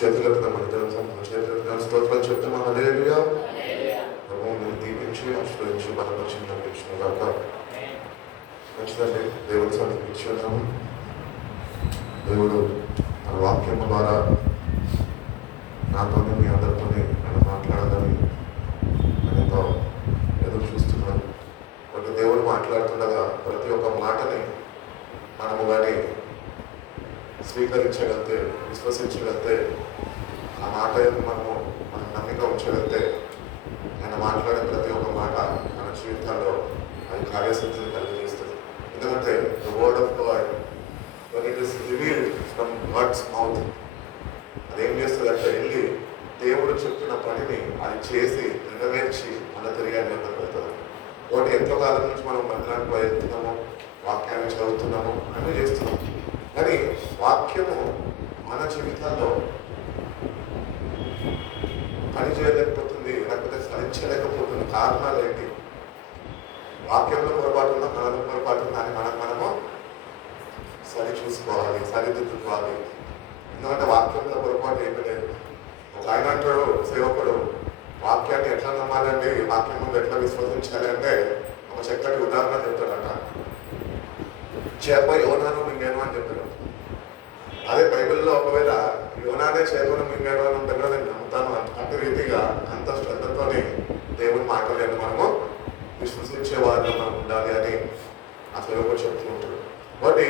చేతులకు మన చేతులకు స్తోత్రాలు చెప్తాం. హల్లెలూయా. ప్రభువుని దీవించి ఆశ్రయించి బలపరిచి నడిపించిన గాక. మంచిదండి, దేవుడి సన్నిధికి ఉన్నాము. దేవుడు తన వాక్యం ద్వారా నాతోనే మీ అందరితోనే నేను మాట్లాడాలని నేను ఎదురు చూస్తున్నాను. కాబట్టి దేవుడు మాట్లాడుతుండగా ప్రతి ఒక్క మాటని మనము కానీ స్వీకరించగలిగితే, విశ్వసించగలిగితే, ఆ మాట మనము మన నమ్మిక ఉంచగలిగితే, ఆయన మాట్లాడే ప్రతి ఒక్క మాట మన జీవితాల్లో అది కార్యసిద్ధిని కలిగజేస్తుంది. ఎందుకంటే the word of God when it is revealed from God's mouth, అదేం చేస్తుంది అంటే వెళ్ళి దేవుడు చెప్పిన పనిని అది చేసి నెరవేర్చి మళ్ళీ తిరిగి ఆయన పెడుతుంది. ఒకటి ఎంతో కాలం నుంచి మనం మందిరానికి వెళ్తున్నాము, వాక్యాన్ని చదువుతున్నాము, అన్నీ చేస్తున్నాము. కానీ వాక్యము మన జీవితాల్లో పని చేయలేకపోతుంది, లేకపోతే ఫలించలేకపోతుంది. కారణాలు ఏంటి? వాక్యంలో పొరపాటు ఉందా, మనలో పొరపాటు ఉందా అని మనము సరి చూసుకోవాలి, సరిదిద్దుకోవాలి. ఎందుకంటే వాక్యంలో పొరపాటు ఏమీ లేదు. ఒక ఆయన అంటాడు, సేవకుడు, వాక్యాన్ని ఎట్లా నమ్మాలండి, వాక్యం ముందు ఎట్లా విశ్వసించాలి అంటే ఒక చక్కటి ఉదాహరణ చెప్తాడట. చేప యోనాను మింగాను అని చెప్పాడు. అదే బైబిల్లో ఒకవేళ యోనానే చేపను మింగాడు అని ఉంటే నేను నమ్ముతాను. అటు రీతిగా అంత శ్రద్ధతోనే దేవుని మాటలను మనము విశ్వసించే వారిలో మనం ఉండాలి అని ఆ సేవకుడు చెప్తూ ఉంటాడు. కాబట్టి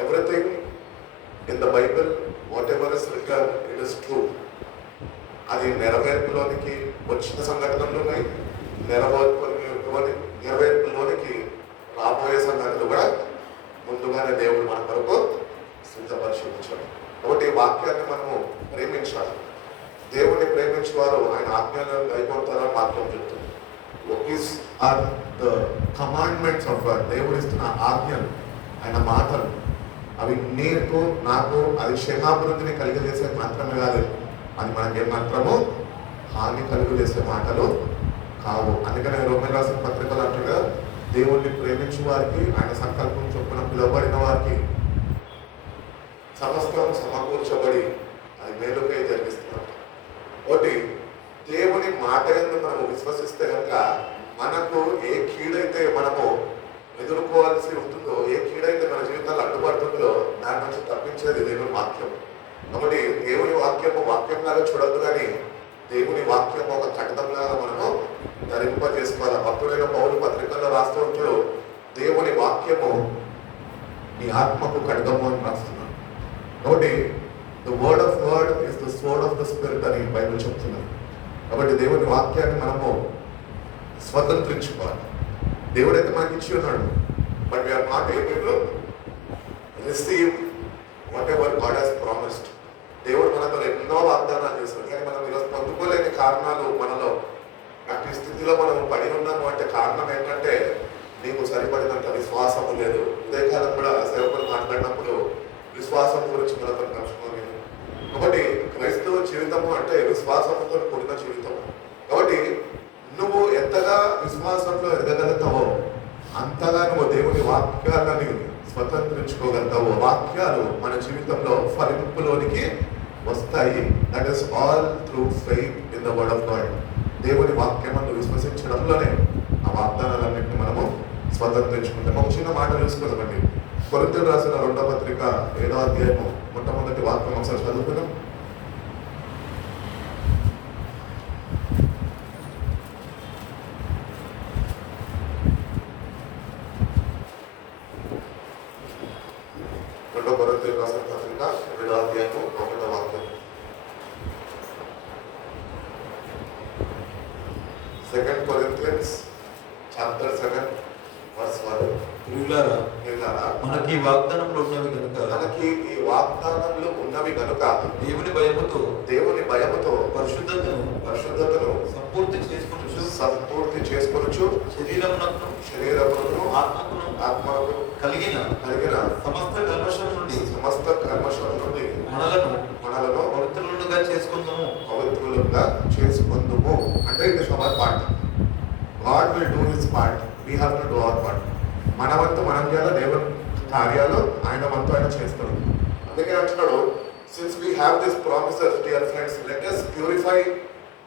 everything in the Bible, what ever is return, it is true. అది నెరవేర్పులోనికి వచ్చిన సంఘటనలు ఉన్నాయి, నెరవేర్పులోనికి రాబోయే సంఘటనలు కూడా ముందుగానే దేవుడు మన కొరకు సిద్ధపరిచి ఉంచాడు. కాబట్టి ఈ వాక్యాన్ని మనము ప్రేమించాలి. దేవుణ్ణి ప్రేమించేవారు ఆయన ఆజ్ఞలను అయిపోతారని వాక్యం చెప్తుంది. These are the commandments of God. దేవుడు ఇస్తున్న ఆజ్ఞలు, ఆయన మాటలు, అవి నీకు నాకు అది క్షేమాభివృద్ధిని కలిగజేసే మాత్రమే కాదు, అది మనకి మాత్రము హాని కలుగజేసే మాటలు కావు. అందుకనే రోమన్ రాసిన పత్రికలు అంటారుగా, దేవుణ్ణి ప్రేమించే వారికి, ఆయన సంకల్పం చొప్పున పిలువబడిన వారికి సమస్తం సమకూర్చబడి అది మేలుకై జరిగిస్తున్నారు. ఒకటి, దేవుని మాట ఎందుకు మనము విశ్వసిస్తే కనుక మనకు ఏ కీడైతే మనము ఎదుర్కోవాల్సి ఉంటుందో, ఏ కీడైతే మన జీవితాల్లో అడ్డుపడుతుందో దాని నుంచి తప్పించేది దేవుని వాక్యం. కాబట్టి దేవుని వాక్యంలాగా చూడద్దు, కానీ దేవుని వాక్యం ఒక ఖడ్గంలాగా మనము ధరింపజేసుకోవాలి. భక్తుడైన పౌలు పత్రికల్లో రాస్తూ ఉంటాడు, దేవుని వాక్యము నీ ఆత్మకు ఖడ్గము అని రాస్తున్నాడు. కాబట్టి the word of God is the sword of the spirit అని బైబిల్ చెప్తున్నాడు. కాబట్టి దేవుని వాక్యాన్ని మనము స్వతంత్రించుకోవాలి. దేవుడైతే మనకి ఇచ్చి ఉన్నాడు, but we are not able to receive whatever God has promised. దేవుడు మనతో ఎన్నో వాగ్దానాలు చేస్తాడు, కానీ మనం ఈరోజు పొందుకోలేని కారణాలు మనలో, అట్టి స్థితిలో మనం పడి ఉన్నాము అంటే కారణం ఏంటంటే నీకు సరిపడినంత విశ్వాసము లేదు. ఉదయకాలం కూడా సేవకులు మాట్లాడినప్పుడు విశ్వాసం గురించి మనతో కలుసుకోలేదు. కాబట్టి క్రైస్తవ జీవితము అంటే విశ్వాసంతో కూడిన జీవితము. కాబట్టి నువ్వు ఎంతగా విశ్వాసంలో ఎదగలుగుతావో అంతగా నువ్వు దేవుని వాక్యాలని స్వతంత్రించుకోగలుగుతావు. వాక్యాలు మన జీవితంలో ఫలింపులోనికి వస్తాయి. That is all through faith in the word of God. దేవుని వాక్యమందు విశ్వసించడంలోనే ఆ వాగ్దానాలన్నింటినీ మనము స్వతంత్రించుకుంటాం. ఒక చిన్న మాట చూసుకుందామండి. కొరింథీయులు రాసిన 2వ పత్రిక 7వ అధ్యాయము మొట్టమొదటి వాక్యం ఒకసారి చదువుకుందాం. కొరింథీయులు రాసిన పత్రిక 7వ అధ్యాయము 1వ వాక్యం. 2 Corinthians chapter 7 verse 1. మనకి ఈ వాగ్దానంలో ఉన్నవి కనుక దేవుని భయముతో పరిశుద్ధతను సంపూర్తి చేసుకొనుచు శరీరమును ఆత్మకు కలిగిన సమస్త కల్మషం నుండి మనలను పవిత్రులుగా చేసుకుందుము. అంటే it is our part. God will do his part, we have to do our part. మన వంతు మనం చేయాలి, దేవుని కార్యాలు ఆయన వంతు ఆయన చేస్తాడు. అందుకే అంటున్నాడు Since we have these promises, dear friends, let us purify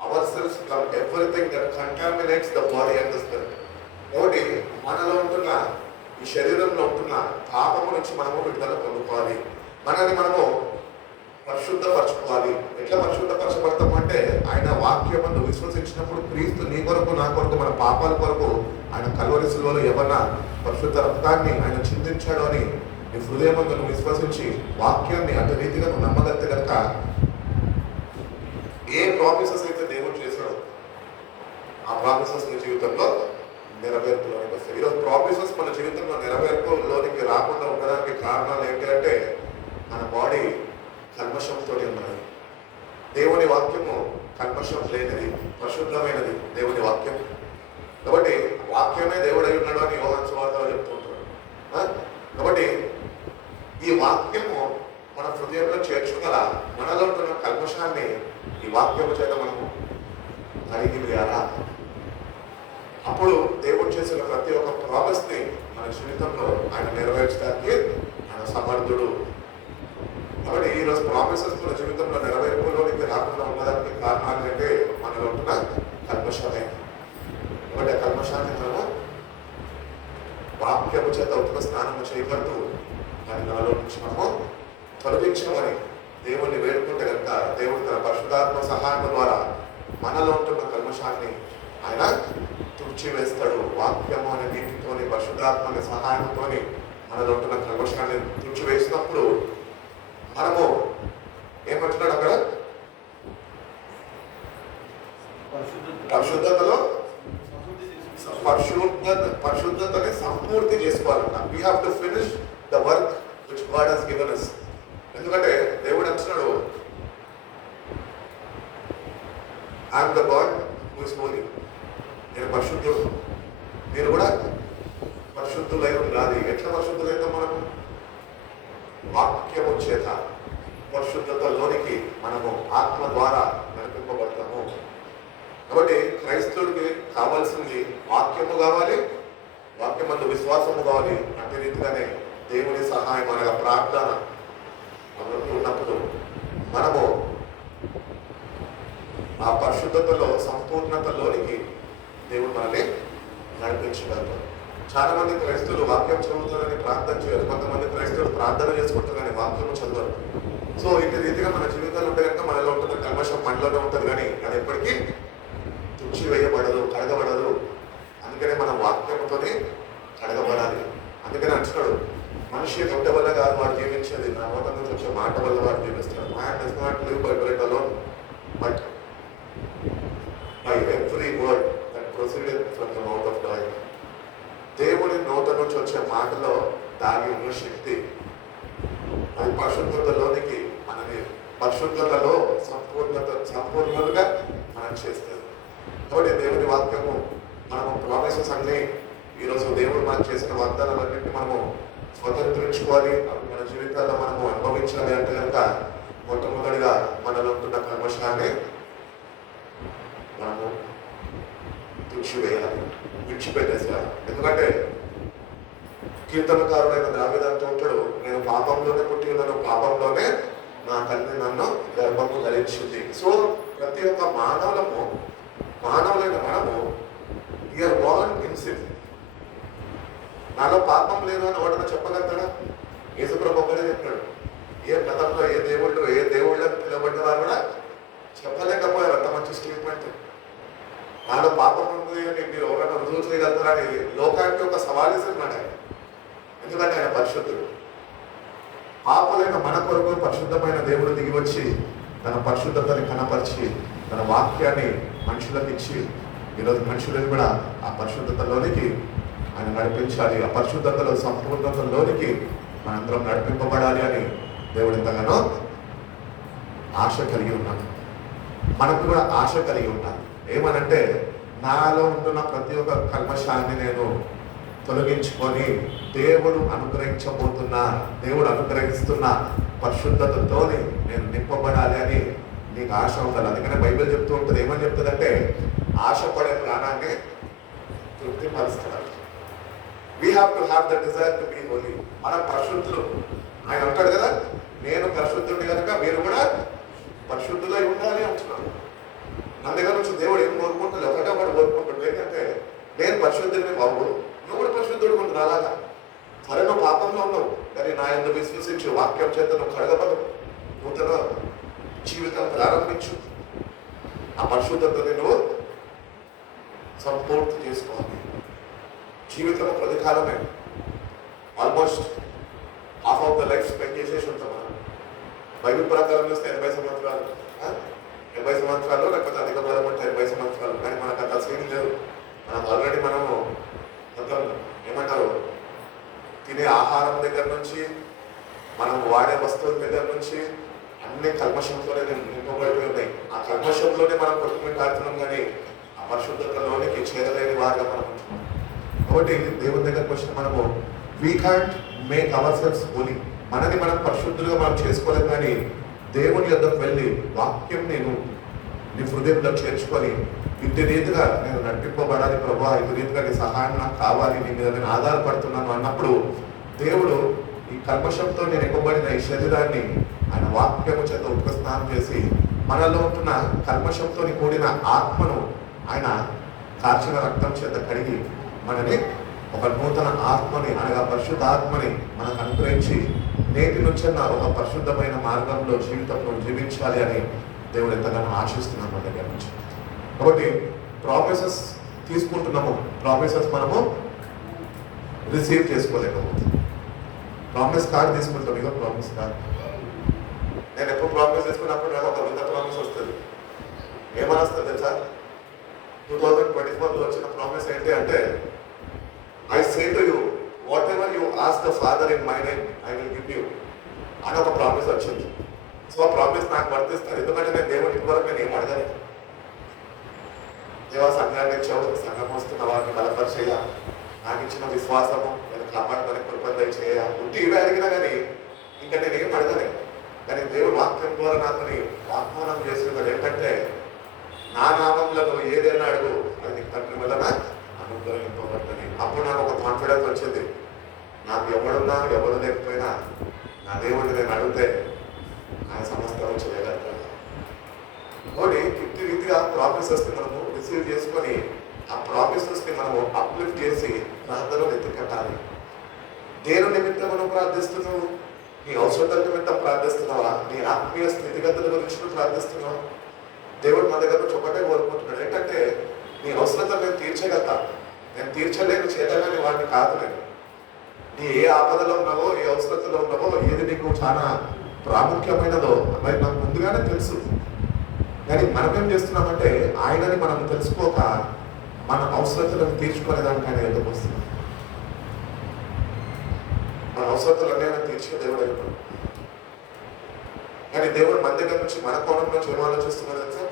ourselves from everything that contaminates the body and the spirit. ఒకటి మనలో ఉంటున్న ఈ శరీరంలో ఉంటున్న పాపము నుంచి మనము విడుదల పొందుకోవాలి. మనల్ని మనము పరిశుద్ధపరచుకోవాలి. ఎట్లా పరిశుద్ధపరచబడతాము అంటే ఆయన వాక్యమందు విశ్వసించినప్పుడు క్రీస్తు నీ కొరకు నా కొరకు మన పాపాల కొరకు ఆయన కల్వరి శిలువలో ఎవరన్నా పరిశుద్ధ రక్తాన్ని ఆయన చిందించాడు అని నీ హృదయమందు నువ్వు విశ్వసించి వాక్యాన్ని అటు రీతిగా నువ్వు నమ్మగలిగితే కనుక ఏ ప్రామిసెస్ అయితే దేవుడు చేశాడో ఆ ప్రామిసెస్ నీ జీవితంలో నెరవేర్పులోనికి వస్తాయి. ఈరోజు ప్రామిసెస్ మన జీవితంలో నెరవేర్పులోనికి రాకుండా ఉండడానికి కారణాలు ఏంటంటే మన బాడీ కల్మషంతో ఉన్నది. దేవుని వాక్యము కల్మషం లేనిది, పరిశుద్ధమైనది దేవుని వాక్యం. కాబట్టి వాక్యమే దేవుడు అయి ఉన్నాడు అని యోహాను సువార్తలో చెప్తుంటాడు. కాబట్టి ఈ వాక్యము మన హృదయంలో చేర్చుకోగల మనలో ఉంటున్న కల్మషాన్ని ఈ వాక్యము చేత మనము కలిగి వేయాలా. అప్పుడు దేవుడు చేసిన ప్రతి ఒక్క ప్రామిస్ ని మన జీవితంలో ఆయన నెరవేర్చడానికి ఆయన సమర్థుడు. కాబట్టి ఈరోజు ప్రామిసెస్ మన జీవితంలో నెరవేర్పులోనికి రాకుండా ఉండడానికి కారణాలు అంటే మనలో ఉంటున్న కల్మషమే. కాబట్టి ఆ కల్మషాన్ని మనము వాక్యము చేత ఉత్తమ స్నానము చేయబడుతూ దాని నాలో నుంచి మనము తొలగించమని దేవుణ్ణి వేడుకుంటే కనుక దేవుడు తన పరిశుద్ధాత్మ సహాయం ద్వారా మనలో ఉంటున్న కల్మషాన్ని ఆయన తుడిచివేస్తాడు. వాక్యము అనే నీటితోని పరిశుద్ధాత్మ అనే సహాయంతో మనలో ఉంటున్న కల్మషాన్ని తుడిచివేసినప్పుడు మనము ఏమంటున్నాడు అక్కడ పరిశుద్ధతని సంపూర్తి చేసుకోవాలన్న. We have to finish the work which God has given us. ఎందుకంటే దేవుడు అంటున్నాడు I'm the God who is holy. నేను పరిశుద్ధుడు, మీరు కూడా పరిశుద్ధులై ఉండాలి. ఎట్లా పరిశుద్ధులైతాం మనము? వాక్యము చేత పరిశుద్ధతలోనికి మనము ఆత్మ ద్వారా నడిపింపబడతాము. కాబట్టి క్రైస్తవుడికి కావాల్సింది వాక్యము కావాలి, వాక్యమందు విశ్వాసము కావాలి. అదే రీతిగానే దేవుని సహాయం అనగా ప్రార్థన ఉన్నప్పుడు మనము ఆ పరిశుద్ధతలో సంపూర్ణతలోనికి దేవుడు మనల్ని నడిపించగలరు. చాలా మంది క్రైస్తవులు వాక్యం చదువుతారని ప్రార్థన చేయరు. కొంతమంది క్రైస్తవులు ప్రార్థన చేసుకుంటారు కానీ వాక్యము చదవరు. సో ఇటు రీతిగా మన జీవితాలు ఉంటే కనుక మనలో ఉంటుంది కల్మషం మనలోనే ఉంటుంది, కానీ అది ఎప్పటికీ తుడిచి వేయబడదు, కడగబడదు. అందుకనే మనం వాక్యంతోనే కడగబడాలి. అందుకని అంటున్నాడు మనిషి రొట్టె వల్ల కాదు వాడు జీవించేది, నా నోట నుంచి వచ్చే మాట వల్ల వాడు జీవిస్తాడు. Man does not live by bread alone, but by every word that proceeded from the mouth of God. దేవుని నోట నుంచి వచ్చే మాటలో దాగి ఉన్న శక్తి అది పరిశుద్ధతలోనికి మనని పరిశుద్ధతలో సంపూర్ణతగా మనం చేస్తుంది. కాబట్టి దేవుని వాక్యము మనము ప్రామిసెస్ అన్ని ఈరోజు దేవుడు మనకు చేసిన వాగ్దానాలన్నింటినీ మనము స్వతంత్రించుకోవాలి. అవి మన జీవితాల్లో మనము అనుభవించాలి అంటే కనుక మొట్టమొదటిగా మనలో ఉంటున్న కల్మషాన్ని మనము తుడిచివేయాలి, విడిచిపెట్టేసేయాలి. ఎందుకంటే కీర్తనకారుడైన దావీదు అంటూ ఉంటాడు, నేను పాపంలోనే పుట్టి ఉన్నాను, పాపంలోనే నా తల్లి నన్ను గర్భము ధరించింది. సో ప్రతి ఒక్క మానవులైన మనము వీఆర్ బోర్న్ ఇన్ సిన్. నాలో పాపం లేదు అని ఎవడన్నా చెప్పగలుగుతాడా? యేసుప్రభు ఒక్కడే చెప్పాడు. ఏ మతంలో ఏ దేవుళ్ళని పిలవబడ్డ వారు కూడా చెప్పలేకపోయారు. అంత మంచి స్టేట్మెంట్. నాలో పాపం ఉంది అని మీరు ఎవరైనా రుజువు చేయగలుగుతారని లోకానికి ఒక సవాల్ ఇస్తున్నాడు ఆయన. ఎందుకంటే ఆయన పరిశుద్ధుడు. పాపలైన మన కొరకు పరిశుద్ధమైన దేవుడు దిగి వచ్చి తన పరిశుద్ధతని కనపరిచి తన వాక్యాన్ని మనుషులకు ఇచ్చి ఈరోజు మనుషులను కూడా ఆ పరిశుద్ధతలోనికి ఆయన నడిపించాలి. ఆ పరిశుద్ధతలో సంపూర్ణతలోనికి మనందరం నడిపింపబడాలి అని దేవుడు ఎంతగానో ఆశ కలిగి ఉన్నాడు. మనకు కూడా ఆశ కలిగి ఉన్నాడు. ఏమనంటే నాలో ఉంటున్న ప్రతి ఒక్క కల్మషాన్ని నేను తొలగించుకొని దేవుడు అనుగ్రహిస్తున్న పరిశుద్ధతతోని నేను నింపబడాలి అని నీకు ఆశ ఉండాలి. అందుకనే బైబిల్ చెప్తూ ఉంటుంది. ఏమని చెప్తుందంటే ఆశపడే ప్రాణాన్ని తృప్తిపరుస్తాడు. We have to have the desire to be holy. మనం పరిశుద్ధులు. ఆయన అంటాడు కదా, నేను పరిశుద్ధుడి కనుక మీరు కూడా పరిశుద్ధులై ఉండాలి అంటున్నాను. నా దగ్గర నుంచి దేవుడు ఏం కోరుకుంటాడు? ఒకటే ఒకటి కోరుకుంటాడు, ఏంటంటే నేను పరిశుద్ధుడిని బాబు, నువ్వు కూడా పరిశుద్ధుడు ఉంటుంది. అలాగా సరే, నువ్వు పాపంలో ఉన్నావు, కానీ నా యందు విశ్వసించి వాక్యం చేత నువ్వు కడగబడు, నూతన జీవితం ప్రారంభించు. ఆ పరిశుద్ధతని నువ్వు సంపూర్తి చేసుకోవాలి. జీవితం ప్రతికాలమే, almost half of the life spend చేసేసి ఉంటాం మనం. బైబిల్ ప్రకారం చూస్తే 80 సంవత్సరాలు, 80 సంవత్సరాలు లేకపోతే అధిక బలం అంటే 80 సంవత్సరాలు. కానీ మనకు అంత సీన్ లేదు. మనం ఆల్రెడీ మనము మొత్తం ఏమంటారు, తినే ఆహారం దగ్గర నుంచి మనం వాడే వస్తువుల దగ్గర నుంచి అన్ని కల్మషంతోనే నింపబడి ఉన్నాయి. ఆ కల్మషంలోనే మనం కొట్టుకుంటాడుతున్నాం, కానీ ఆ పరిశుద్ధతలోనికి చేరలేని వారిగా మనం ఉంటున్నాం. కాబట్టి దేవుని దగ్గరకు వచ్చిన మనము we can't make our selves holy. మనని మనం పరిశుద్ధులుగా మనం చేసుకోలేం, కానీ దేవుని యొద్దకు వెళ్ళి వాక్యం నేను నీ హృదయంలో చేర్చుకొని ఇటు రీతిగా నేను నడిపింపబడాలి ప్రభా, ఇటు రీతిగా నీ సహాయం నాకు కావాలి, నీ మీద నేను ఆధారపడుతున్నాను అన్నప్పుడు దేవుడు ఈ కల్మషంతో నేను ఇవ్వబడిన ఈ శరీరాన్ని ఆయన వాక్యము చేత ఉపస్నానం చేసి మనలో ఉంటున్న కల్మషంతో కూడిన ఆత్మను ఆయన కార్చిన రక్తం చేత కడిగి మనని ఒక నూతన ఆత్మని అనగా పరిశుద్ధ ఆత్మని మనకు అనుగ్రహించి నేటి నుంచి ఒక పరిశుద్ధమైన మార్గంలో జీవితంలో జీవించాలి అని దేవుడు ఎంతగానో ఆశిస్తున్నాను మన దగ్గర నుంచి. కాబట్టి ప్రామిసెస్ తీసుకుంటున్నాము, ప్రామిసెస్ మనము రిసీవ్ చేసుకోలేకపోతే. ప్రామిస్ కార్డ్ తీసుకుంటాం, ఇక ప్రామిస్ కార్డ్. నేను ఎప్పుడు ప్రామిస్ చేసుకున్నప్పుడు నాకు ఒక విధ ప్రామిస్ వస్తుంది. ఏమని వస్తుంది తెలుసా? 2024లో వచ్చిన ప్రామిస్ ఏంటి అంటే, I say to you what ever you ask the father in my name I will give you అని ఒక ప్రామిస్ వచ్చింది. సో ఆ ప్రామిస్ నాకు వర్తిస్తారు, ఎందుకంటే నేను దేవుని ఇప్పటివరకు నేను ఏం అడగలేదు. దేవా సంఘాన్ని ఇచ్చావు, సంఘం వస్తున్న వారిని బలపరిచేయ, నాకు ఇచ్చిన విశ్వాసము నేను కాపాడడానికి కృపద చేయ, ఉంటే ఇవే అడిగినా కానీ ఇంకా నేను ఏం అడగలేదు. కానీ దేవుడు వాక్యం ద్వారా నాతోని వాగ్దానం చేస్తున్నాడు ఏంటంటే, నా నామంలో ఏదైనా అడుగు అది నీకు తండ్రి వలన అనుగ్రహింపబడుతుంది. అప్పుడు నాకు ఒక కాన్ఫిడెన్స్ వచ్చింది, నాకు ఎవడున్నా ఎవరు లేకపోయినా నా దేవుడిని నేను అడిగితే ఆయన సమస్తం చేయగలుగుతాను. కాబట్టి ఇట్టి రీతిగా ప్రామిసెస్ని మనము రిసీవ్ చేసుకొని ఆ ప్రామిసెస్ని మనము అప్లిఫ్ట్ చేసి ప్రార్థనలు ఎత్తుకట్టాలి. దేని నిమిత్తం మనం ప్రార్థిస్తున్నావు? నీ అవసరతల నిమిత్తం ప్రార్థిస్తున్నావా? నీ ఆత్మీయ స్థితిగతుల గురించి ప్రార్థిస్తున్నావా? దేవుడు మన దగ్గర నుంచి ఒకటే కోరుకుంటున్నాడు ఏంటంటే, నీ అవసరతలు నేను తీర్చగలుగుతా, నేను తీర్చలేను చేతగాని వాడిని కాదు. నేను నీ ఏ ఆపదలో ఉన్నావో, ఏ అవసరతలో ఉన్నావో, ఏది నీకు చాలా ప్రాముఖ్యమైనదో మరి నాకు ముందుగానే తెలుసు. కానీ మనం ఏం చేస్తున్నామంటే, ఆయనని మనం తెలుసుకోక మన అవసరతలను తీర్చుకునే దానికి ఆయన ఎందుకు వస్తున్నాం. మన అవసరతలన్నీ ఆయన తీర్చే దేవుడు అయిపోయి, కానీ దేవుడు మన దగ్గర నుంచి మన కోణం నుంచి ఏం ఆలోచిస్తున్నాడు తెలుసా?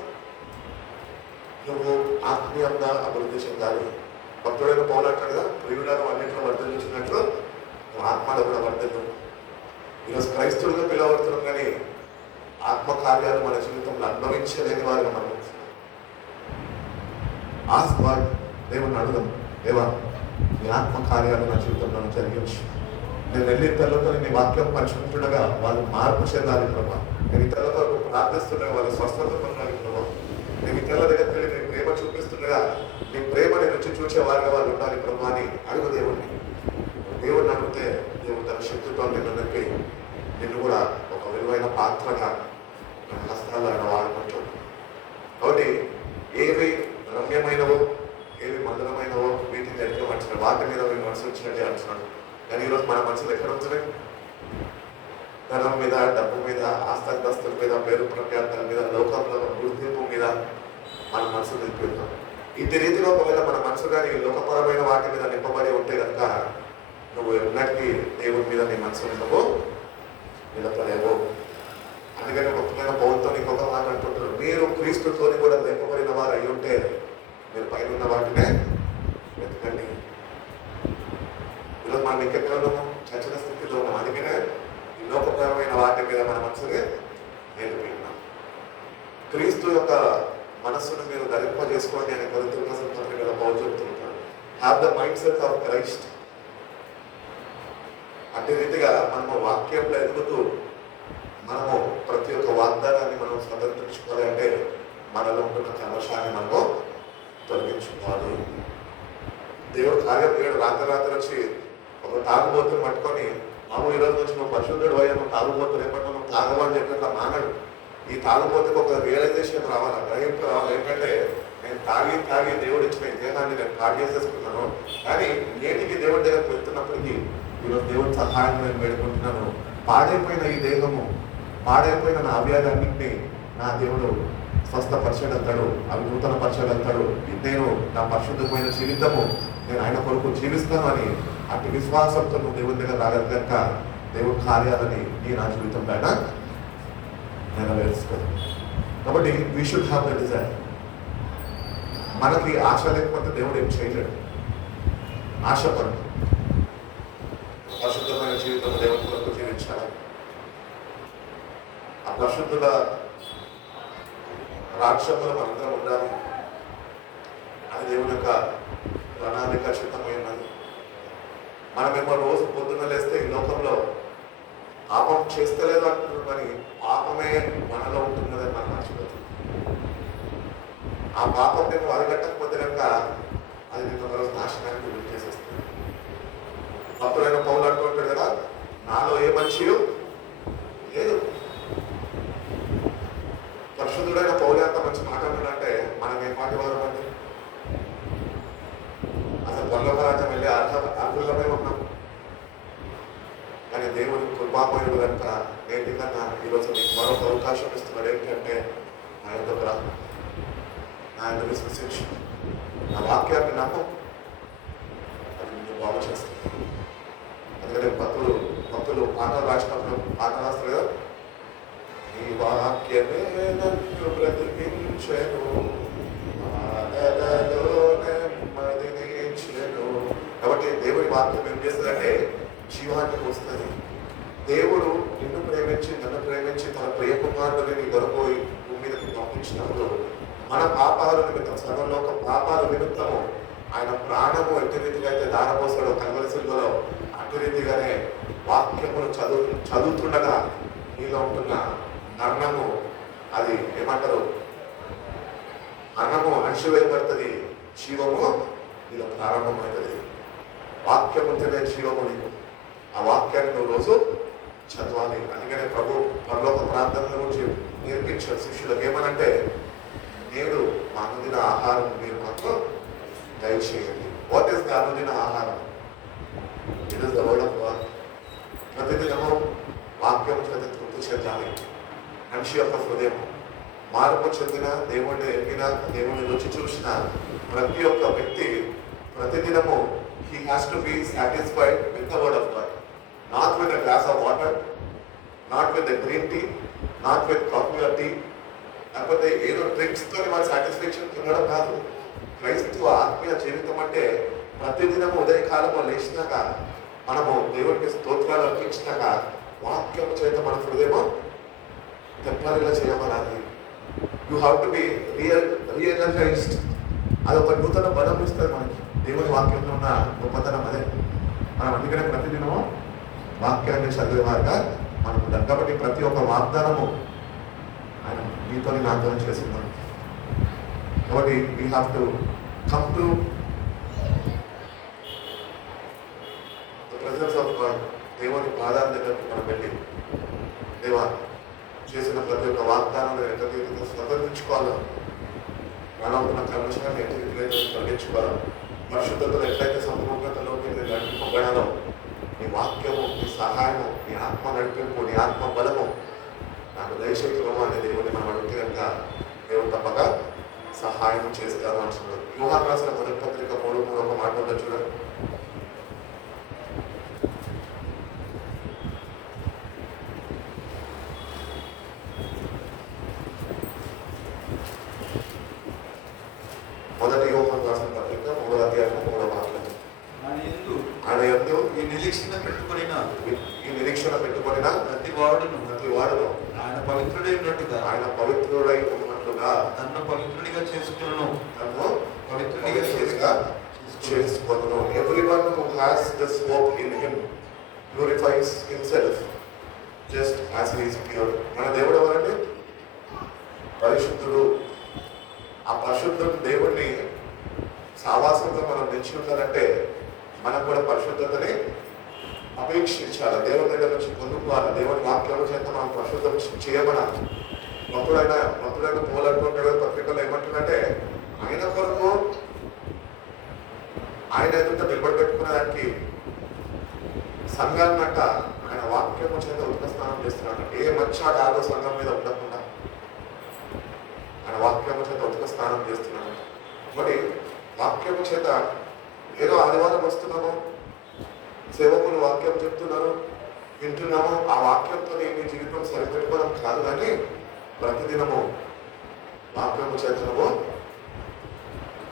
నువ్వు ఆత్మీయంగా అభివృద్ధి చెందాలి. భక్తుడైన పౌలు అంటాడు కదా, ప్రియులను అన్నింటిలో వర్ధిల్లించినట్లు నువ్వు ఆత్మలో కూడా వర్ధిల్లు. ఈరోజు క్రైస్తవులుగా పిలవడుతున్నాం, కానీ ఆత్మ కార్యాలు మన జీవితంలో అనుభవించలేని వారిగా మనం ఆస్క్ గాడ్. దేవుని అడుగుదాం, దేవా నీ ఆత్మ కార్యాలు నా జీవితంలో జరిగించు. నేను వెళ్ళి ఇతరులతో నీ వాక్యం పంచుకుంటుండగా వాళ్ళు మార్పు చెందాలి ప్రభా. నేను ఇతరులతో ప్రార్థిస్తుండగా వాళ్ళు స్వస్థత పొందాలి ప్రభా. నేను ఇతరుల దగ్గరికి వెళ్ళి నీ ప్రేమ చూపిస్తుండగా నీ ప్రేమని రుచి చూసేవారుగా వాళ్ళు ఉండాలి ప్రభా అని అడుగు దేవుడిని. దేవుడిని అడిగితే దేవుడు తన శక్తితో నిన్ను నొక్కి నిన్ను కూడా ఒక విలువైన పాత్రగా మన హస్తాల్లో ఆయన వాడుకుంటాడు. కాబట్టి ఏవి రమ్యమైనవో, ఏవి మధురమైనవో వీటిని ఎట్లా అంటున్నాడు, వాటి మీద మీ మనసు వచ్చినట్టే అంటున్నాడు. కానీ ఈరోజు మన మనసులు ఎక్కడ ఉంటున్నాయి? ధనం మీద, డబ్బు మీద, ఆస్తిస్తుల మీద, పేరు ప్రఖ్యాతల మీద, లోకంలో గుర్తింపు మీద మన మనసు నిలిపిస్తాం. ఇంటి రీతిలో ఒకవేళ మన మనసు కానీ లోకపరమైన వాటి మీద నింపబడి ఉంటే కనుక నువ్వు ఎన్నటికీ దేవుడి మీద నీ మనసు నిలపలేవు. అందుకని గొప్పమైన పౌరుతో ఇంకొక మాట అంటుంటారు, మీరు క్రీస్తుతో కూడా నింపబడిన వారు అయి ఉంటే మీరు పైన ఉన్న వాటినే వెతకండి. ఈరోజు మనం ఇంకెక్కడ ఉన్నాము? చచ్చిన స్థితిలో ఉన్నాం. అందుకనే ఈ లోకపరమైన వాటి మీద మన మనసుని నిలిపిన్నాం. క్రీస్తు యొక్క మనస్సును మీరు ధరింపజేసుకోండి అని కొరింథీయుల పత్రికలో పౌలు చెప్తుంటాడు. Have the mind set of Christ. అట్టి రీతిగా మనము వాక్యంలో ఎదుగుతూ మనము ప్రతి ఒక్క వాగ్దానాన్ని మనం స్వతంత్రించుకోవాలి అంటే మనలో ఉంటున్న కల్మషాన్ని మనము తొలగించుకోవాలి. దేవుడు కార్యం చేయడు. రాత్రి వచ్చి ఒక తాగుబోతుని పట్టుకొని మామూలు ఈరోజు నుంచి నువ్వు పరిశుద్ధుడు అయ్యా, నువ్వు తాగుబోతులు రేపటి నువ్వు తాగమని చెప్పి అట్లా మానడు. ఈ తాగుబోతుకి ఒక రియలైజేషన్ రావాలి, గ్రహింపు రావాలి. ఏంటంటే నేను తాగి దేవుడు ఇచ్చిన ఈ దేహాన్ని నేను పాడు చేసేసుకున్నాను, కానీ నేటికి దేవుడి దగ్గరకు వెళ్తున్నప్పటికీ ఈరోజు దేవుడి సహాయం నేను వేడుకుంటున్నాను. పాడైపోయిన ఈ దేహము, పాడైపోయిన నా అవయాలన్నింటినీ నా దేవుడు స్వస్థపరచగలుగుతాడు, అవి నూతన పరచగలుగుతాడు. నేను నా పరిశుద్ధమైన జీవితము నేను ఆయన కొరకు జీవిస్తాను అని అటు విశ్వాసంతో నువ్వు దేవుని దగ్గర రాగలిగాక దేవుడి కార్యాలని నీ నా జీవితంలో ఆయన నెరవేరుస్తాడు. కాబట్టి we should have the Dzire. మనకి ఆశ లేకపోతే దేవుడు ఏం చేయలేడు. ఆశపడు, పరిశుద్ధమైన జీవితం దేవుని కొరకు జీవించాలి. ఆ పరిశుద్ధుల రాక్షసులు మనందరం ఉండాలి అని దేవుని యొక్క ప్రణాళిక ఖచ్చితమైనది. మనమేమో రోజు పొద్దున్న లేస్తే ఈ లోకంలో పాపం చేస్తలేదు అంటున్నాం, కానీ పాపమే మనలో ఉంటున్నదని మనం మర్చిపోతుంది. ఆ పాపం మేము అరగట్టకపోతే కనుక అది నేను రోజు నాశనానికి గురి చేసేస్తుంది. భక్తులైన పౌలు అంటుంటాడు కదా, నాలో ఏ మనిషి లేదు. పరిశుద్ధుడైన పౌలు అంత మంచి మాట అంటాడంటే మనం ఏం మాట వారం అంటే అసలు పరలోకరాజ్యం వెళ్ళి అర్హులమే ఉన్నాం. కానీ దేవుని కృపామయుడు కనుక నేటి కన్నా ఈరోజు నీకు మరొక అవకాశం ఇస్తున్నాడు. ఏంటంటే నా ఎందుకు రా, నా ఎందుకు విశ్వసించు, నా వాక్యాన్ని నమ్ము, అది నిన్ను బాగు చేస్తుంది. అందుకని భక్తులు పాటలు రాసినప్పుడు పాటలు రాస్తారు కదా, నీ వాక్యమే నన్ను బ్రతికించెను, కాబట్టి దేవుడి వాక్యం ఏం చేస్తుందంటే జీవాన్ని వస్తుంది. దేవుడు నిన్ను ప్రేమించి నన్ను ప్రేమించి తన ప్రియ కుమారుడిని నీ కొరకు భూమి మీదకి పంపించినప్పుడు మన పాపాల నిమిత్తం, సర్వలోక పాపాల నిమిత్తము ఆయన ప్రాణము ఎట్టి రీతిగా అయితే దారపోసాడో కల్వరి సిలువలో అట్టి రీతిగానే వాక్యమును చదువుతుండగా నీలో ఉంటున్న మరణము, అది ఏమంటారు, మరణము అణిచివేయబడుతుంది, జీవము నీలో ప్రారంభమవుతుంది. వాక్యం ఉంటేనే జీవము నీకు. ఆ వాక్యాన్ని నువ్వు రోజు చదవాలి. అందుకనే ప్రభు పరలోక ప్రార్థనల గురించి నేర్పించారు శిష్యులకు. ఏమనంటే, నేడు మా అనుదిన ఆహారం మీరు మాకు దయచేయండి. వాట్ ఈస్ ద అనుదిన ఆహారం? It is the word of God. ప్రతిదినము వాక్యం చేత తృప్తి చెందాలి. మనిషి యొక్క హృదయం మార్పు చెందిన, దేవుడిని ఎరిగిన, దేవుడిని రుచి చూసిన ప్రతి ఒక్క వ్యక్తి ప్రతిదినము he has to be satisfied with the word of God, not with a glass of water, not with a green tea, not with coffee or tea. లేకపోతే ఏదో డ్రింక్స్తో మన సాటిస్ఫాక్షన్ తినడం కాదు. క్రైస్తవ ఆత్మీయ జీవితం అంటే ప్రతిదినము ఉదయకాలము లేచినాక మనము దేవుడికి స్తోత్రాలు అర్పించినాక వాక్యము చేత మన హృదయము తెప్పరిలా చేయమనాలి. You have to be realised. అదొక నూతన బలం ఇస్తుంది మనకి. దేవుని వాక్యంలో ఉన్న గొప్పతనం అదే. మనం అందుకనే ప్రతిదినము వాక్యాన్ని చదివేవారుగా మనం ఉంటాం. కాబట్టి ప్రతి ఒక్క వాగ్దానము ఆయన మీతో నాతో చేస్తున్నాం. కాబట్టి we have to come to the presence of God. దేవుని పాదాల దగ్గరకు మనం వెళ్ళి, దేవా చేసిన ప్రతి ఒక్క వాగ్దానాన్ని ఎంత రీతిగా స్వతంత్రించుకోవాలో, మనవుతున్న కర్మశాలను ఎంత రీతిగా తొలగించుకోవాలో, పరిశుద్ధతలు ఎట్లయితే సంపూర్ణతలోకి నడిపింపబడాలో, నీ వాక్యము, నీ సహాయము, నీ ఆత్మ నడిపింపు, నీ ఆత్మ బలము నాకు దయచేయము అనే దేవుడిని మనం అడిగితే కనుక దేవుడు తప్పక సహాయం చేస్తారు అంటున్నాడు. యోహాను రాసిన మొదటి పత్రిక 3:3 ఒక మాట ఉందో చూడండి. మొదటి యోహాను రాసిన పత్రిక 3వ అధ్యాయం 3వ వాక్యం. ఆయన యందు ఈ నిరీక్షణ పెట్టుకొనిన ప్రతి వాడును ఆయన పవిత్రుడై ఉన్నట్లుగా తన్ను పవిత్రుడిగా చేసుకొనును. Everyone who has this hope in him purifies himself just as he is pure. మన దేవుడు ఎవరంటే పరిశుద్ధుడు. ఆ పరిశుద్ధుడు దేవుడిని సావాసంతో మనం నిలిచి ఉండాలంటే మనం కూడా పరిశుద్ధతని అపేక్షించాలి, దేవుని దగ్గర నుంచి పొందుకోవాలి. దేవుని వాక్యం చేత మనం పరిశుద్ధం చేయబడాలి. భక్తుడైన పోలంటుంటాడు పత్రికలో ఏమంటుందంటే ఆయన కొరకు ఆయన ఎదుట నిలబడి పెట్టుకునే దానికి సంఘాన్నట ఆయన వాక్యం చేత ఉత్క స్నానం చేస్తున్నాడు. ఏ మచ్చ కాదు సంఘం మీద ఉండకుండా ఆయన వాక్యము చేత ఉత్క స్నానం చేస్తున్నాడు. మరి వాక్యము చేత ఏదో ఆదివారం వస్తున్నాము, సేవకులు వాక్యం చెప్తున్నారు, వింటున్నాము, ఆ వాక్యంతో నీ జీవితం సరిపెట్టుకోవడం కాదు, కానీ ప్రతిదినము వాక్యము చేతనము